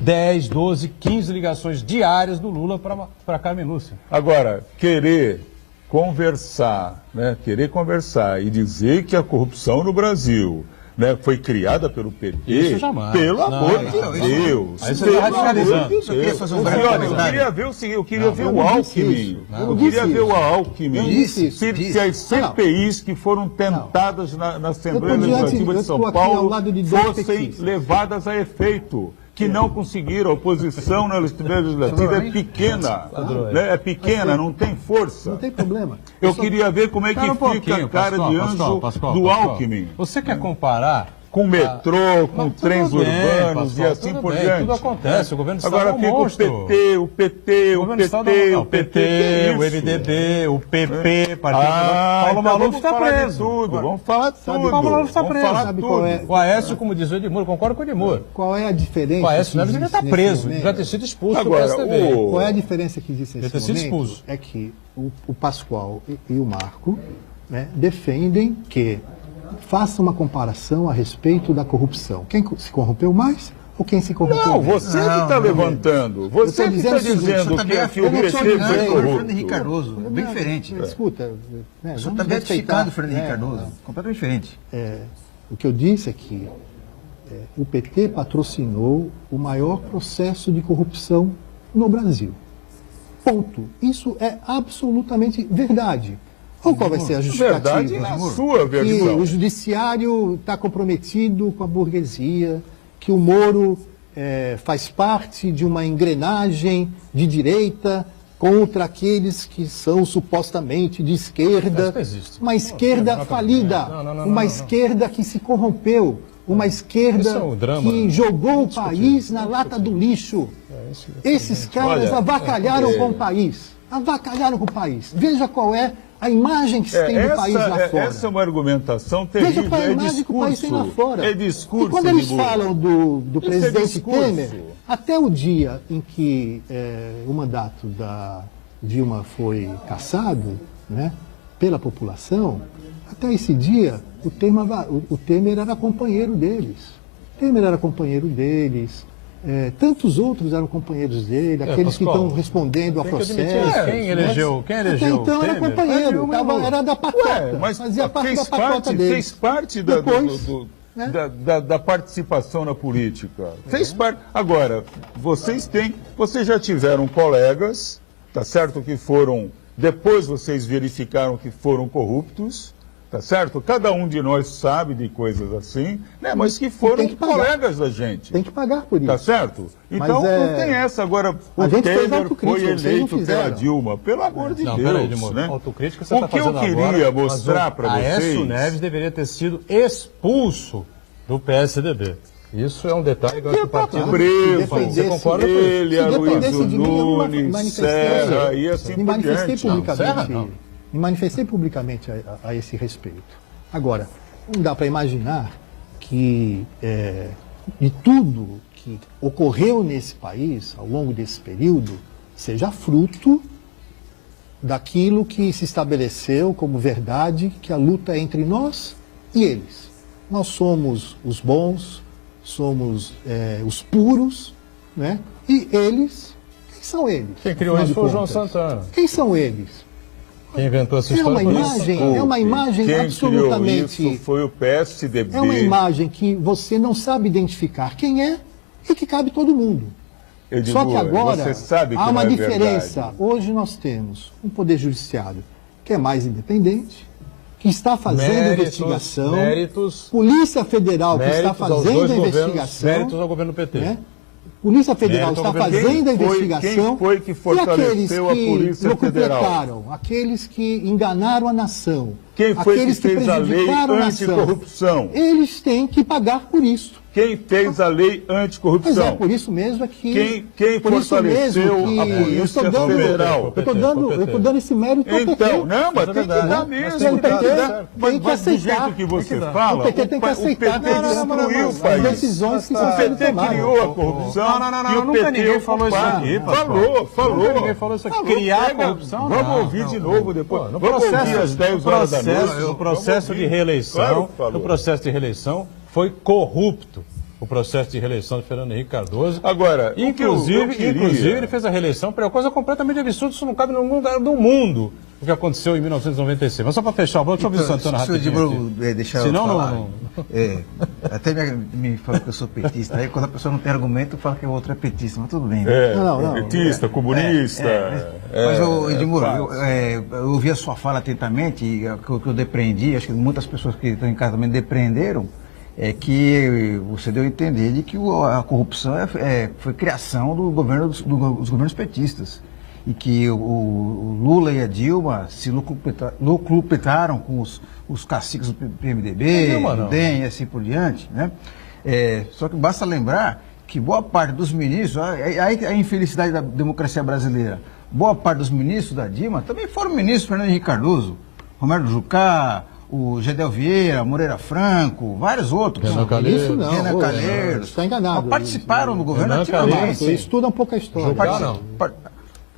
10, 12, 15 ligações diárias do Lula para Carmen Lúcia. Agora, querer conversar e dizer que a corrupção no Brasil... foi criada pelo PT. Isso jamais. Pelo amor de Deus. Aí você está radicalizando. Eu queria ver o Alckmin. Eu queria ver o Alckmin. Se as CPIs que foram tentadas na Assembleia Legislativa de São Paulo fossem levadas a efeito. Que não conseguiram, a oposição na legislativa é pequena, é pequena, não tem força. Não tem problema. Eu queria ver como é que fica a cara de anjo do Alckmin. Você quer comparar com metrô, com trens urbanos e assim por diante? Tudo acontece, o governo do Estado agora fica o PT, o MDB, o PP, Paulo Maluf está preso. Vamos falar tudo. Paulo Maluf está preso. O Aécio, como diz o Edmur, concordo com o Edmur. Qual é a diferença? O Aécio Neves está preso, já ter sido expulso do PSDB. Qual é a diferença que existe nesse momento? É que o Pascoal e o Marco né, defendem que faça uma comparação a respeito da corrupção. Quem se corrompeu mais ou quem se corrompeu Não, menos? você que está levantando. Você que está dizendo que o PT foi corrupto. Fernando Henrique Cardoso, bem diferente. Escuta, né, O senhor vamos está beatificando respeitar, o Fernando Henrique Cardoso, completamente diferente. O que eu disse é que o PT patrocinou o maior processo de corrupção no Brasil. Ponto. Isso é absolutamente verdade. Ou qual vai ser a justificativa? Verdade na sua Que versão. o judiciário está comprometido com a burguesia, que o Moro faz parte de uma engrenagem de direita contra aqueles que são supostamente de esquerda, uma esquerda falida, uma esquerda que se corrompeu, uma esquerda que jogou o país na lata do lixo. Esses caras avacalharam com o país. Avacalharam com o país. Veja qual é a imagem que se tem do país lá fora. Essa é uma argumentação terrível. Veja qual é a imagem que o país tem lá fora. É discurso. E quando eles de falam do presidente discurso. Temer, até o dia em que o mandato da Dilma foi cassado, né, pela população, até esse dia o Temer era companheiro deles. Temer era companheiro deles. Tantos outros eram companheiros dele, aqueles que estão respondendo a processo. Quem elegeu? Até então era companheiro, era da patota, mas fazia parte da patota dele. fez parte da participação na política. Fez parte. Agora, vocês já tiveram colegas, tá certo, que foram, depois vocês verificaram que foram corruptos. Tá certo? Cada um de nós sabe de coisas assim, né? Mas que foram colegas da gente. Tem que pagar por isso. Tá certo? Então não tem essa. Agora, o Temer foi eleito pela Dilma. Pelo amor de Deus. Peraí, Edmundo, né? Autocrítica você está fazendo agora. O que eu queria mostrar para vocês... Aécio Neves deveria ter sido expulso do PSDB. Isso é um detalhe que eu acho que o partido... Você concorda com ele, Aloysio Nunes, Serra e assim por diante. Me manifestei publicamente a esse respeito. Agora, não dá para imaginar que de tudo que ocorreu nesse país ao longo desse período seja fruto daquilo que se estabeleceu como verdade, que a luta é entre nós e eles. Nós somos os bons, somos os puros, né? E eles, quem são eles? Quem criou isso foi o João Santana. Quem são eles? Quem inventou essa história é uma imagem absolutamente... Quem criou isso foi o PSDB. É uma imagem que você não sabe identificar quem é e que cabe todo mundo. Só que agora há uma diferença. Hoje nós temos um poder judiciário que é mais independente, que está fazendo investigação, Polícia Federal que está fazendo a investigação. Méritos ao governo PT. Né? Polícia Federal está fazendo a investigação. Quem foi que fortaleceu a Polícia Federal? Aqueles que enganaram a nação. Quem foi que fez a lei anticorrupção? Eles têm que pagar por isso. Quem fez a lei anticorrupção? Pois é, por isso mesmo é que... Quem fortaleceu a Polícia Federal? Eu estou dando esse mérito ao PT. Então, não, mas tem que dar mesmo. Tem que aceitar. Do jeito que você fala, o PT tem que aceitar. O PT destruiu o país. As decisões que o PT criou a corrupção. Não, nunca ninguém falou isso aqui. Falou. Nunca ninguém falou isso aqui. Criar a corrupção. Vamos ouvir de novo depois. Vamos ouvir às 10 horas da noite. O processo de reeleição, foi corrupto. O processo de reeleição de Fernando Henrique Cardoso. Agora, inclusive ele fez a reeleição para uma coisa completamente absurda. Isso não cabe em nenhum lugar do mundo. O que aconteceu em 1996. Mas só para fechar, deixa eu ouvir o Santana rapidinho. Até me falou que eu sou petista. Aí quando a pessoa não tem argumento, fala que o outro é petista. Mas tudo bem. Petista, comunista. Mas, Edmundo, eu ouvi a sua fala atentamente, e o que eu depreendi, acho que muitas pessoas que estão em casa também depreenderam, é que você deu a entender de que a corrupção foi criação dos governos petistas. E que o Lula e a Dilma se lucrupretaram com os caciques do PMDB, do DEM e assim por diante. Né? Só que basta lembrar que boa parte dos ministros, aí a infelicidade da democracia brasileira, boa parte dos ministros da Dilma também foram ministros Fernando Henrique Cardoso, Romero Jucá, o Gedel Vieira, Moreira Franco, vários outros. Renan Calheiros. Está enganado. Participaram do governo ativamente. Você estuda um pouco a história.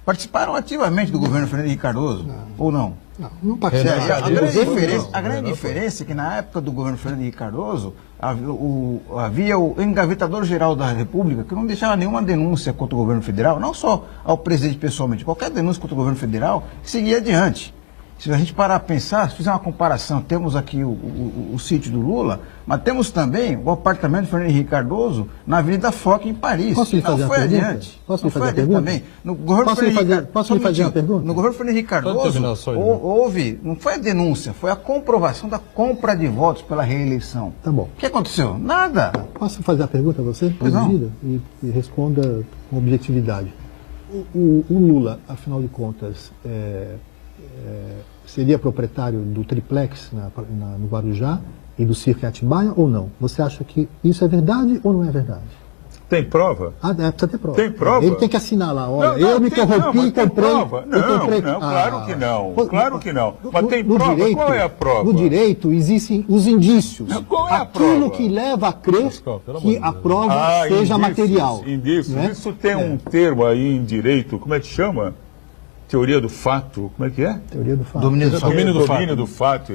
Participaram ativamente do governo Fernando Henrique Cardoso? Ou não? Não participa. A grande diferença é que na época do governo Fernando Henrique Cardoso, havia o engavetador-geral da República que não deixava nenhuma denúncia contra o governo federal, não só ao presidente pessoalmente, qualquer denúncia contra o governo federal, seguia adiante. Se a gente parar a pensar, se fizer uma comparação, temos aqui o sítio do Lula, mas temos também o apartamento do Fernando Henrique Cardoso na Avenida Foch, em Paris. Posso lhe fazer uma pergunta? Posso lhe fazer uma pergunta? Também. Posso lhe fazer uma pergunta? No governo Fernando Henrique Cardoso, não foi a denúncia, foi a comprovação da compra de votos pela reeleição. Tá bom. O que aconteceu? Nada. Posso fazer a pergunta a você? Pois não. E responda com objetividade. O Lula, afinal de contas, seria proprietário do triplex no Guarujá e do Circo Atibaia ou não? Você acha que isso é verdade ou não é verdade? Tem prova? Precisa ter prova. Tem prova? Ele tem que assinar lá, olha, eu me corrompi e comprei... Claro que não, claro que não. Mas tem no prova? Direito, Qual é a prova? No direito existem os indícios. Qual é a prova? Aquilo que leva a crer que a prova seja material. Indícios. Né? Isso tem um termo aí em direito, como é que chama? Teoria do fato, como é que é? Teoria do fato. Domínio do fato.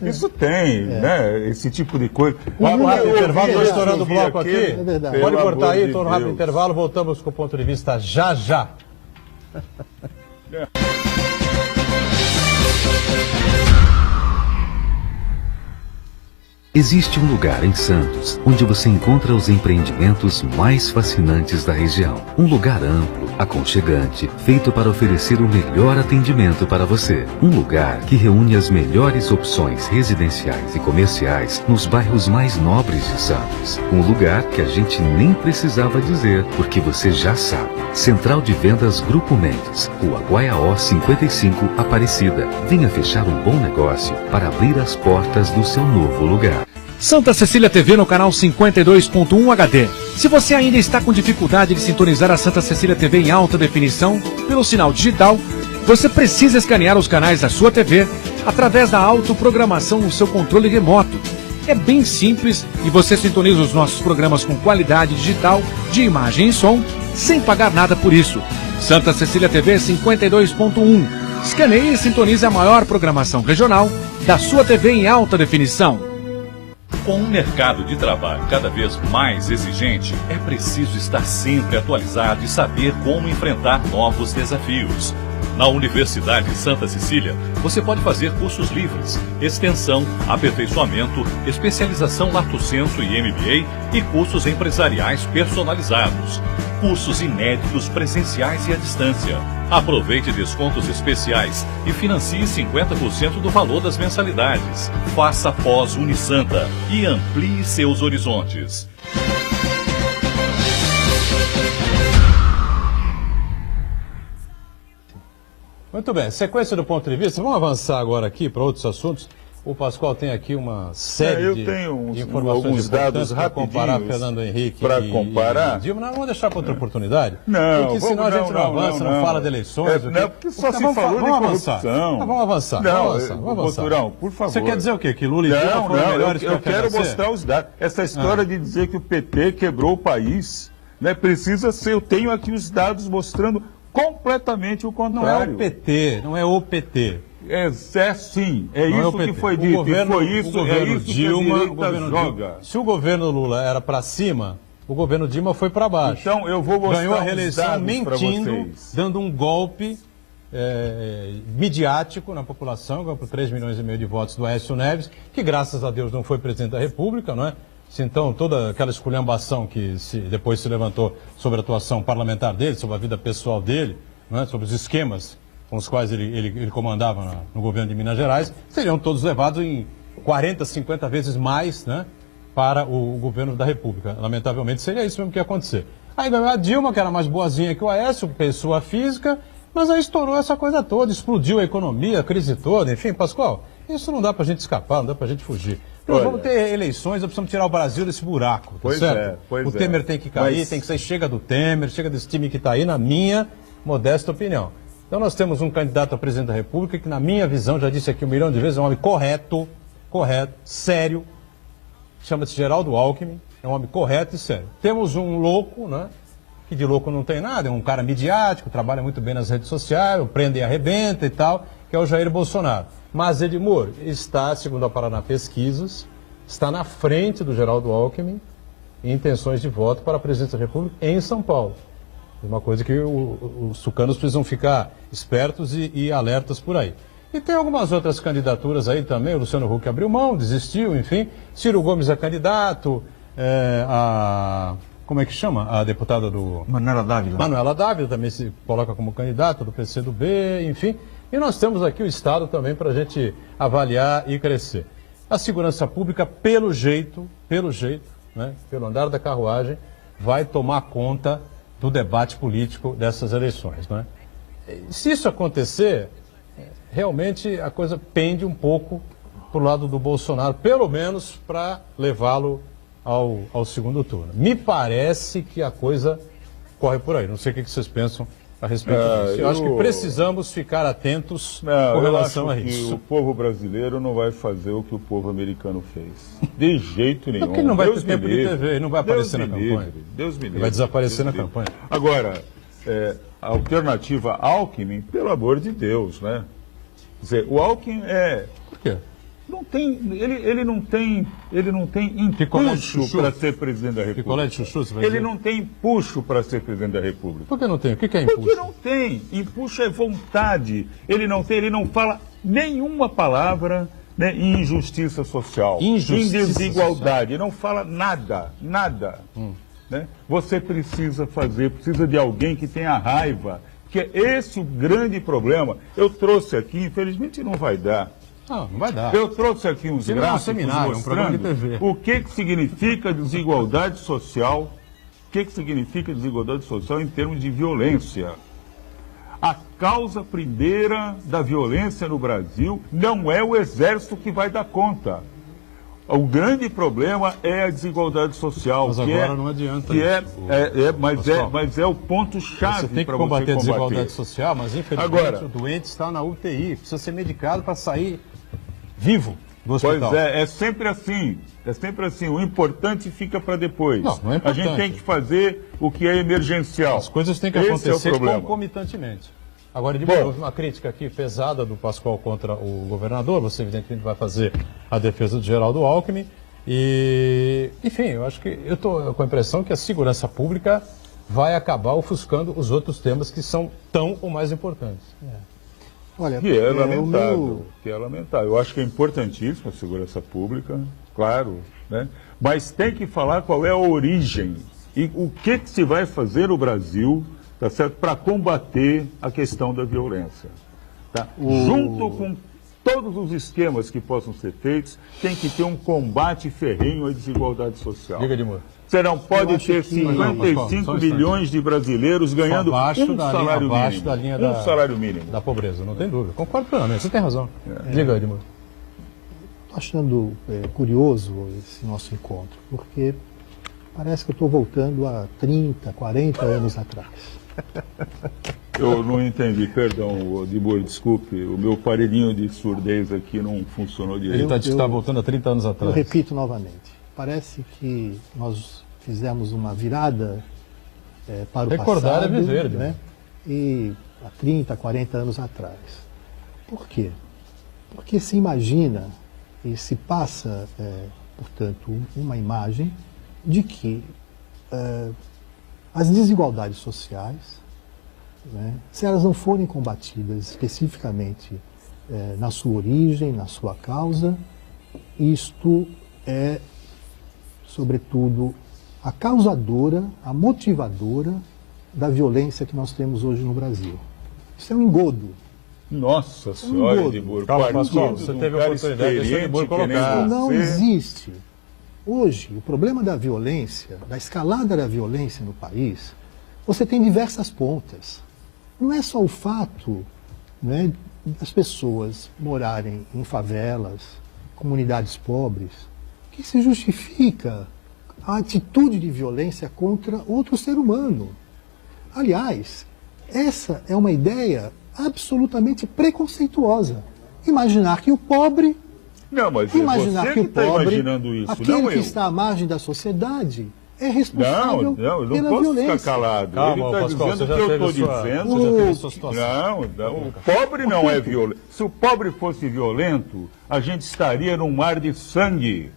Isso tem, né? Esse tipo de coisa. Vamos lá, intervalo, estou estourando o bloco aqui. É verdade. Pode cortar aí, estou no rápido intervalo, voltamos com o ponto de vista já. Existe um lugar em Santos onde você encontra os empreendimentos mais fascinantes da região. Um lugar amplo, aconchegante, feito para oferecer o melhor atendimento para você. Um lugar que reúne as melhores opções residenciais e comerciais nos bairros mais nobres de Santos. Um lugar que a gente nem precisava dizer, porque você já sabe. Central de Vendas Grupo Mendes, Rua Guaiaó 55, Aparecida. Venha fechar um bom negócio para abrir as portas do seu novo lugar. Santa Cecília TV no canal 52.1 HD. Se você ainda está com dificuldade de sintonizar a Santa Cecília TV em alta definição pelo sinal digital, você precisa escanear os canais da sua TV através da autoprogramação no seu controle remoto. É bem simples e você sintoniza os nossos programas com qualidade digital de imagem e som sem pagar nada por isso. Santa Cecília TV 52.1. Escaneie e sintonize a maior programação regional da sua TV em alta definição. Com um mercado de trabalho cada vez mais exigente, é preciso estar sempre atualizado e saber como enfrentar novos desafios. Na Universidade Santa Cecília, você pode fazer cursos livres, extensão, aperfeiçoamento, especialização Lato Sensu e MBA e cursos empresariais personalizados. Cursos inéditos presenciais e à distância. Aproveite descontos especiais e financie 50% do valor das mensalidades. Faça pós Unisanta e amplie seus horizontes. Muito bem, sequência do ponto de vista. Vamos avançar agora aqui para outros assuntos. O Pascoal tem aqui uma série de informações alguns dados para comparar Fernando Henrique e Dilma. Não, vamos deixar para outra oportunidade. Não, porque senão a gente não avança, não fala de eleições. Não, porque só se falou de corrupção. Vamos avançar. Boturão, por favor. Você quer dizer o quê? Que Lula e Dilma foram melhores que o eu quero mostrar os dados. Essa história de dizer que o PT quebrou o país, né, precisa ser, eu tenho aqui os dados mostrando completamente o contrário. Não é o PT, não é o PT. Sim, é isso que foi dito. Foi isso que a direita joga. Se o governo Lula era para cima, o governo Dilma foi para baixo. Então eu vou mostrar ganhou a reeleição mentindo, dando um golpe midiático na população, ganhou por 3,5 milhões de votos do Aécio Neves, que graças a Deus não foi presidente da República, não é? Então, toda aquela esculhambação que depois se levantou sobre a atuação parlamentar dele, sobre a vida pessoal dele, não é? Sobre os esquemas com os quais ele comandava no governo de Minas Gerais, seriam todos levados em 40, 50 vezes mais, né, para o governo da República. Lamentavelmente, seria isso mesmo que ia acontecer. Aí ganhou a Dilma, que era mais boazinha que o Aécio, pessoa física, mas aí estourou essa coisa toda, explodiu a economia, a crise toda, enfim, Pascoal, isso não dá para a gente escapar, não dá para a gente fugir. Nós vamos ter eleições, nós precisamos tirar o Brasil desse buraco, tá certo? O Temer tem que cair, tem que sair, chega do Temer, chega desse time que está aí, na minha modesta opinião. Então nós temos um candidato a presidente da República que, na minha visão, já disse aqui 1 milhão de vezes, é um homem correto, sério, chama-se Geraldo Alckmin, é um homem correto e sério. Temos um louco, né, que de louco não tem nada, é um cara midiático, trabalha muito bem nas redes sociais, prende e arrebenta e tal, que é o Jair Bolsonaro. Mas Edmur está, segundo a Paraná Pesquisas, está na frente do Geraldo Alckmin em intenções de voto para a presidência da República em São Paulo. É uma coisa que os tucanos precisam ficar espertos e alertas por aí. E tem algumas outras candidaturas aí também, o Luciano Huck abriu mão, desistiu, enfim. Ciro Gomes é candidato, como é que chama? A deputada do... Manuela Dávila. Manuela Dávila também se coloca como candidata do PCdoB, enfim. E nós temos aqui o Estado também para a gente avaliar e crescer. A segurança pública, pelo jeito, né, pelo andar da carruagem, vai tomar conta do debate político dessas eleições. Né? Se isso acontecer, realmente a coisa pende um pouco para o lado do Bolsonaro, pelo menos para levá-lo ao segundo turno. Me parece que a coisa corre por aí. Não sei o que vocês pensam a respeito disso. Eu acho que precisamos ficar atentos com relação a isso. O povo brasileiro não vai fazer o que o povo americano fez. De jeito nenhum. Porque ele não vai ter tempo de TV, ele não vai aparecer na campanha. Deus me livre. Ele vai desaparecer na campanha. Agora, a alternativa Alckmin, pelo amor de Deus, né? Quer dizer, o Alckmin Por quê? não tem, ele não tem empuxo para ser presidente da República. Picolé de chuchu, você vai Ele dizer? não tem empuxo para ser presidente da República. Por que não tem? O que é impulso? Porque não tem. Empuxo é vontade. Ele não fala nenhuma palavra, né, em injustiça social, em desigualdade. Ele não fala nada. Né? Você precisa de alguém que tenha raiva, porque esse é o grande problema. Eu trouxe aqui, infelizmente não vai dar. Não vai dar. Eu trouxe aqui uns gráficos seminário, um programa de TV. O que significa desigualdade social, significa desigualdade social em termos de violência. A causa primeira da violência no Brasil não é o exército que vai dar conta. O grande problema é a desigualdade social. Mas agora não adianta. Mas é o ponto-chave. Você tem que combater a desigualdade social, mas infelizmente agora, o doente está na UTI, precisa ser medicado para sair vivo do hospital. Pois é sempre assim. O importante fica para depois. Não é importante. A gente tem que fazer o que é emergencial. As coisas têm que acontecer concomitantemente. Agora, de houve uma crítica aqui pesada do Pascoal contra o governador. Você, evidentemente, vai fazer a defesa do Geraldo Alckmin. E, enfim, eu acho que eu estou com a impressão que a segurança pública vai acabar ofuscando os outros temas que são tão ou mais importantes. Olha, que é lamentável. Eu acho que é importantíssima a segurança pública, claro, né? Mas tem que falar qual é a origem e o que se vai fazer no Brasil, tá certo, para combater a questão da violência. Tá? Junto com todos os esquemas que possam ser feitos, tem que ter um combate ferrenho à desigualdade social. Diga, Edmur. Você não pode ter 55 milhões de brasileiros ganhando um salário mínimo. Da pobreza, não tem dúvida. Concordo plenamente, você tem razão. Diga, Edmur. Estou achando curioso esse nosso encontro, porque parece que eu estou voltando a 30, 40 anos atrás. Eu não entendi, perdão, Edmur, desculpe, o meu aparelhinho de surdez aqui não funcionou direito. Ele está voltando a 30 anos atrás. Eu repito novamente. Parece que nós fizemos uma virada para o Recordar passado. É viver, né? E há 30, 40 anos atrás. Por quê? Porque se imagina e se passa, portanto, uma imagem de que as desigualdades sociais, né, se elas não forem combatidas especificamente na sua origem, na sua causa, isto é sobretudo, a causadora, a motivadora da violência que nós temos hoje no Brasil. Isso é um engodo. Nossa Senhora, Edmur. Calma, Pascoal, você teve a oportunidade de Edmur colocar. Não existe. Hoje, o problema da violência, da escalada da violência no país, você tem diversas pontas. Não é só o fato, né, das pessoas morarem em favelas, comunidades pobres, que se justifica a atitude de violência contra outro ser humano. Aliás, essa é uma ideia absolutamente preconceituosa. Imaginar que o pobre... Não, mas imaginar você que o está pobre, imaginando isso, aquele não que eu. está à margem da sociedade, é responsável eu não pela posso violência. ficar calado. Calma, Ele está Pascoal, dizendo você que já eu teve estou sua- dizendo. você já teve sua situação. Não, o pobre não é violento. Se o pobre fosse violento, a gente estaria num mar de sangue.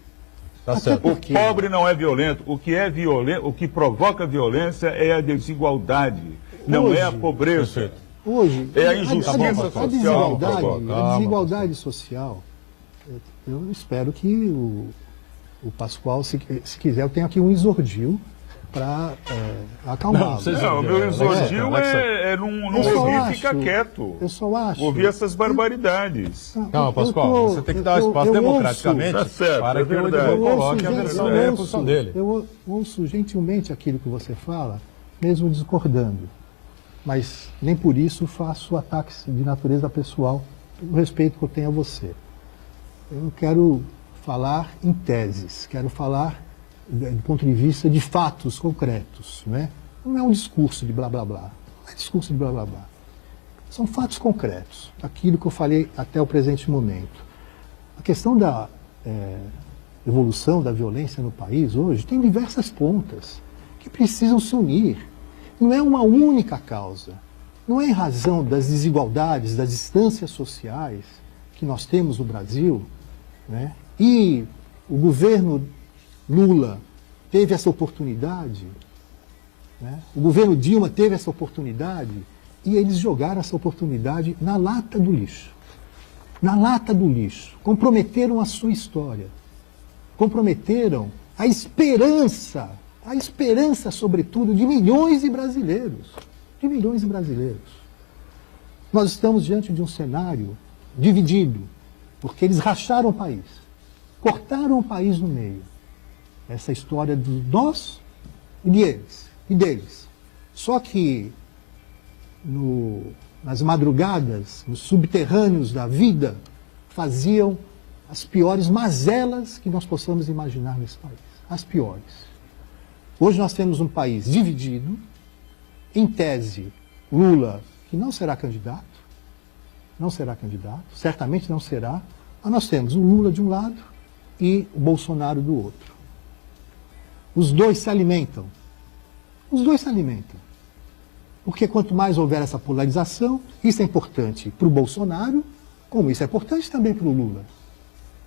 Tá Até certo. O porque- pobre não é violento. O que é violento, o que provoca violência é a desigualdade, não é a Hoje- pobreza. Perfeito. Hoje, É a injustiça social, desigualdade, Calma, a desigualdade social, eu espero que o Pascoal, se quiser, eu tenho aqui um exordio para acalmá-lo. Não, vocês- Não, o meu exordio Alexa. é não Eu só ouvir e acho- ficar quieto. Eu só acho... Ouvir essas barbaridades. Calma, Pascoal, você tem que dar espaço democraticamente Tá certo, para é que o verdade. Edmur coloque a versão dele, a posição dele. Eu ouço gentilmente aquilo que você fala, mesmo discordando. Mas nem por isso faço ataques de natureza pessoal, o respeito que eu tenho a você. Eu quero falar em teses, quero falar do ponto de vista de fatos concretos, né? Não é um discurso de blá blá blá, não é discurso de blá blá blá. São fatos concretos, aquilo que eu falei até o presente momento. A questão da evolução da violência no país hoje tem diversas pontas que precisam se unir. Não é uma única causa. Não é em razão das desigualdades, das distâncias sociais que nós temos no Brasil, né? E o governo Lula teve essa oportunidade, né? O governo Dilma teve essa oportunidade e eles jogaram essa oportunidade na lata do lixo. Na lata do lixo. Comprometeram a sua história. Comprometeram a esperança, sobretudo, de milhões de brasileiros. De milhões de brasileiros. Nós estamos diante de um cenário dividido, porque eles racharam o país, cortaram o país no meio. Essa história dos nós e de eles, e deles. Só que nas madrugadas, nos subterrâneos da vida, faziam as piores mazelas que nós possamos imaginar nesse país. As piores. Hoje nós temos um país dividido, em tese, Lula, que não será candidato, certamente não será, mas nós temos o Lula de um lado e o Bolsonaro do outro. Os dois se alimentam. Porque quanto mais houver essa polarização, isso é importante para o Bolsonaro, como isso é importante também para o Lula.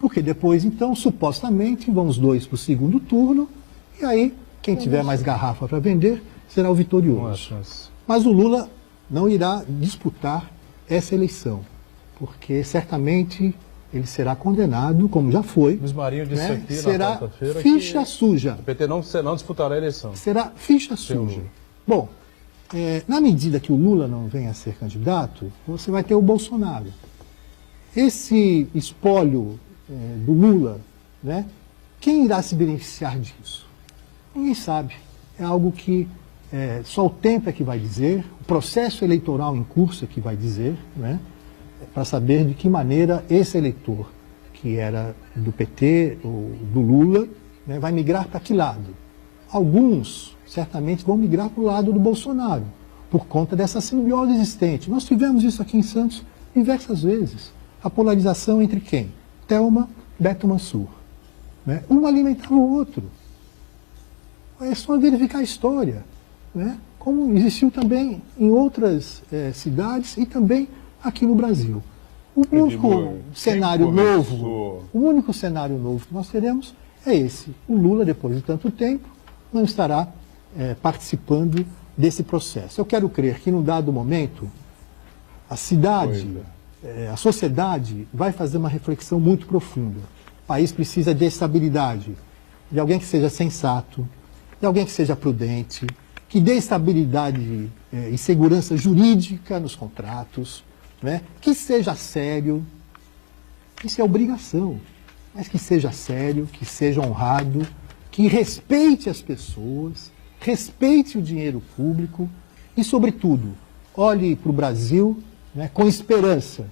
Porque depois, então, supostamente, vão os dois para o segundo turno, e aí, quem tiver mais garrafa para vender será o vitorioso. Mas o Lula não irá disputar essa eleição, porque certamente ele será condenado, como já foi. Luiz Marinho disse né? aqui Será na quarta-feira ficha que suja. o PT não disputará a eleição. Será ficha suja. Bom, na medida que o Lula não venha a ser candidato, você vai ter o Bolsonaro. Esse espólio do Lula, né? Quem irá se beneficiar disso? Ninguém sabe. É algo que só o tempo é que vai dizer, o processo eleitoral em curso é que vai dizer, né? Para saber de que maneira esse eleitor, que era do PT ou do Lula, né, vai migrar para que lado? Alguns, certamente, vão migrar para o lado do Bolsonaro, por conta dessa simbiose existente. Nós tivemos isso aqui em Santos diversas vezes. A polarização entre quem? Thelma, Beto Mansur. Né? Um alimentava o outro. É só verificar a história, né? Como existiu também em outras cidades e também aqui no Brasil. O único cenário novo que nós teremos é esse. O Lula, depois de tanto tempo, não estará participando desse processo. Eu quero crer que, num dado momento, a cidade, a sociedade vai fazer uma reflexão muito profunda. O país precisa de estabilidade, de alguém que seja sensato, de alguém que seja prudente, que dê estabilidade e segurança jurídica nos contratos, né? Que seja sério, isso é obrigação, mas que seja sério, que seja honrado, que respeite as pessoas, respeite o dinheiro público e, sobretudo, olhe para o Brasil, né, com esperança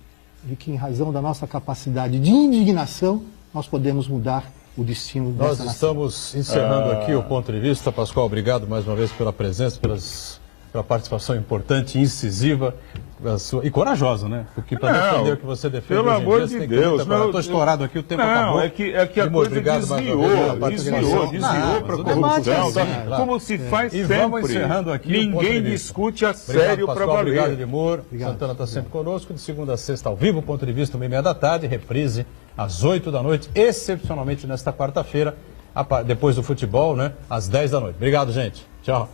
de que, em razão da nossa capacidade de indignação, nós podemos mudar o destino dessa nação. Nós estamos encerrando aqui o ponto de vista. Pascoal, obrigado mais uma vez pela presença, pela participação importante, incisiva e corajosa, né? Porque para defender o que você defende, pelo amor dia, de Deus. Estou estourado aqui, o tempo acabou. É que a coisa desviou para corrupção, como se faz sempre. Vamos encerrando aqui. Ninguém discute a sério para valer. Obrigado, Edmur. Santana está sempre conosco, de segunda a sexta ao vivo, ponto de vista, 1h30 da tarde, reprise às 8 da noite, excepcionalmente nesta quarta-feira, depois do futebol, né? Às 10 da noite. Obrigado, gente. Tchau.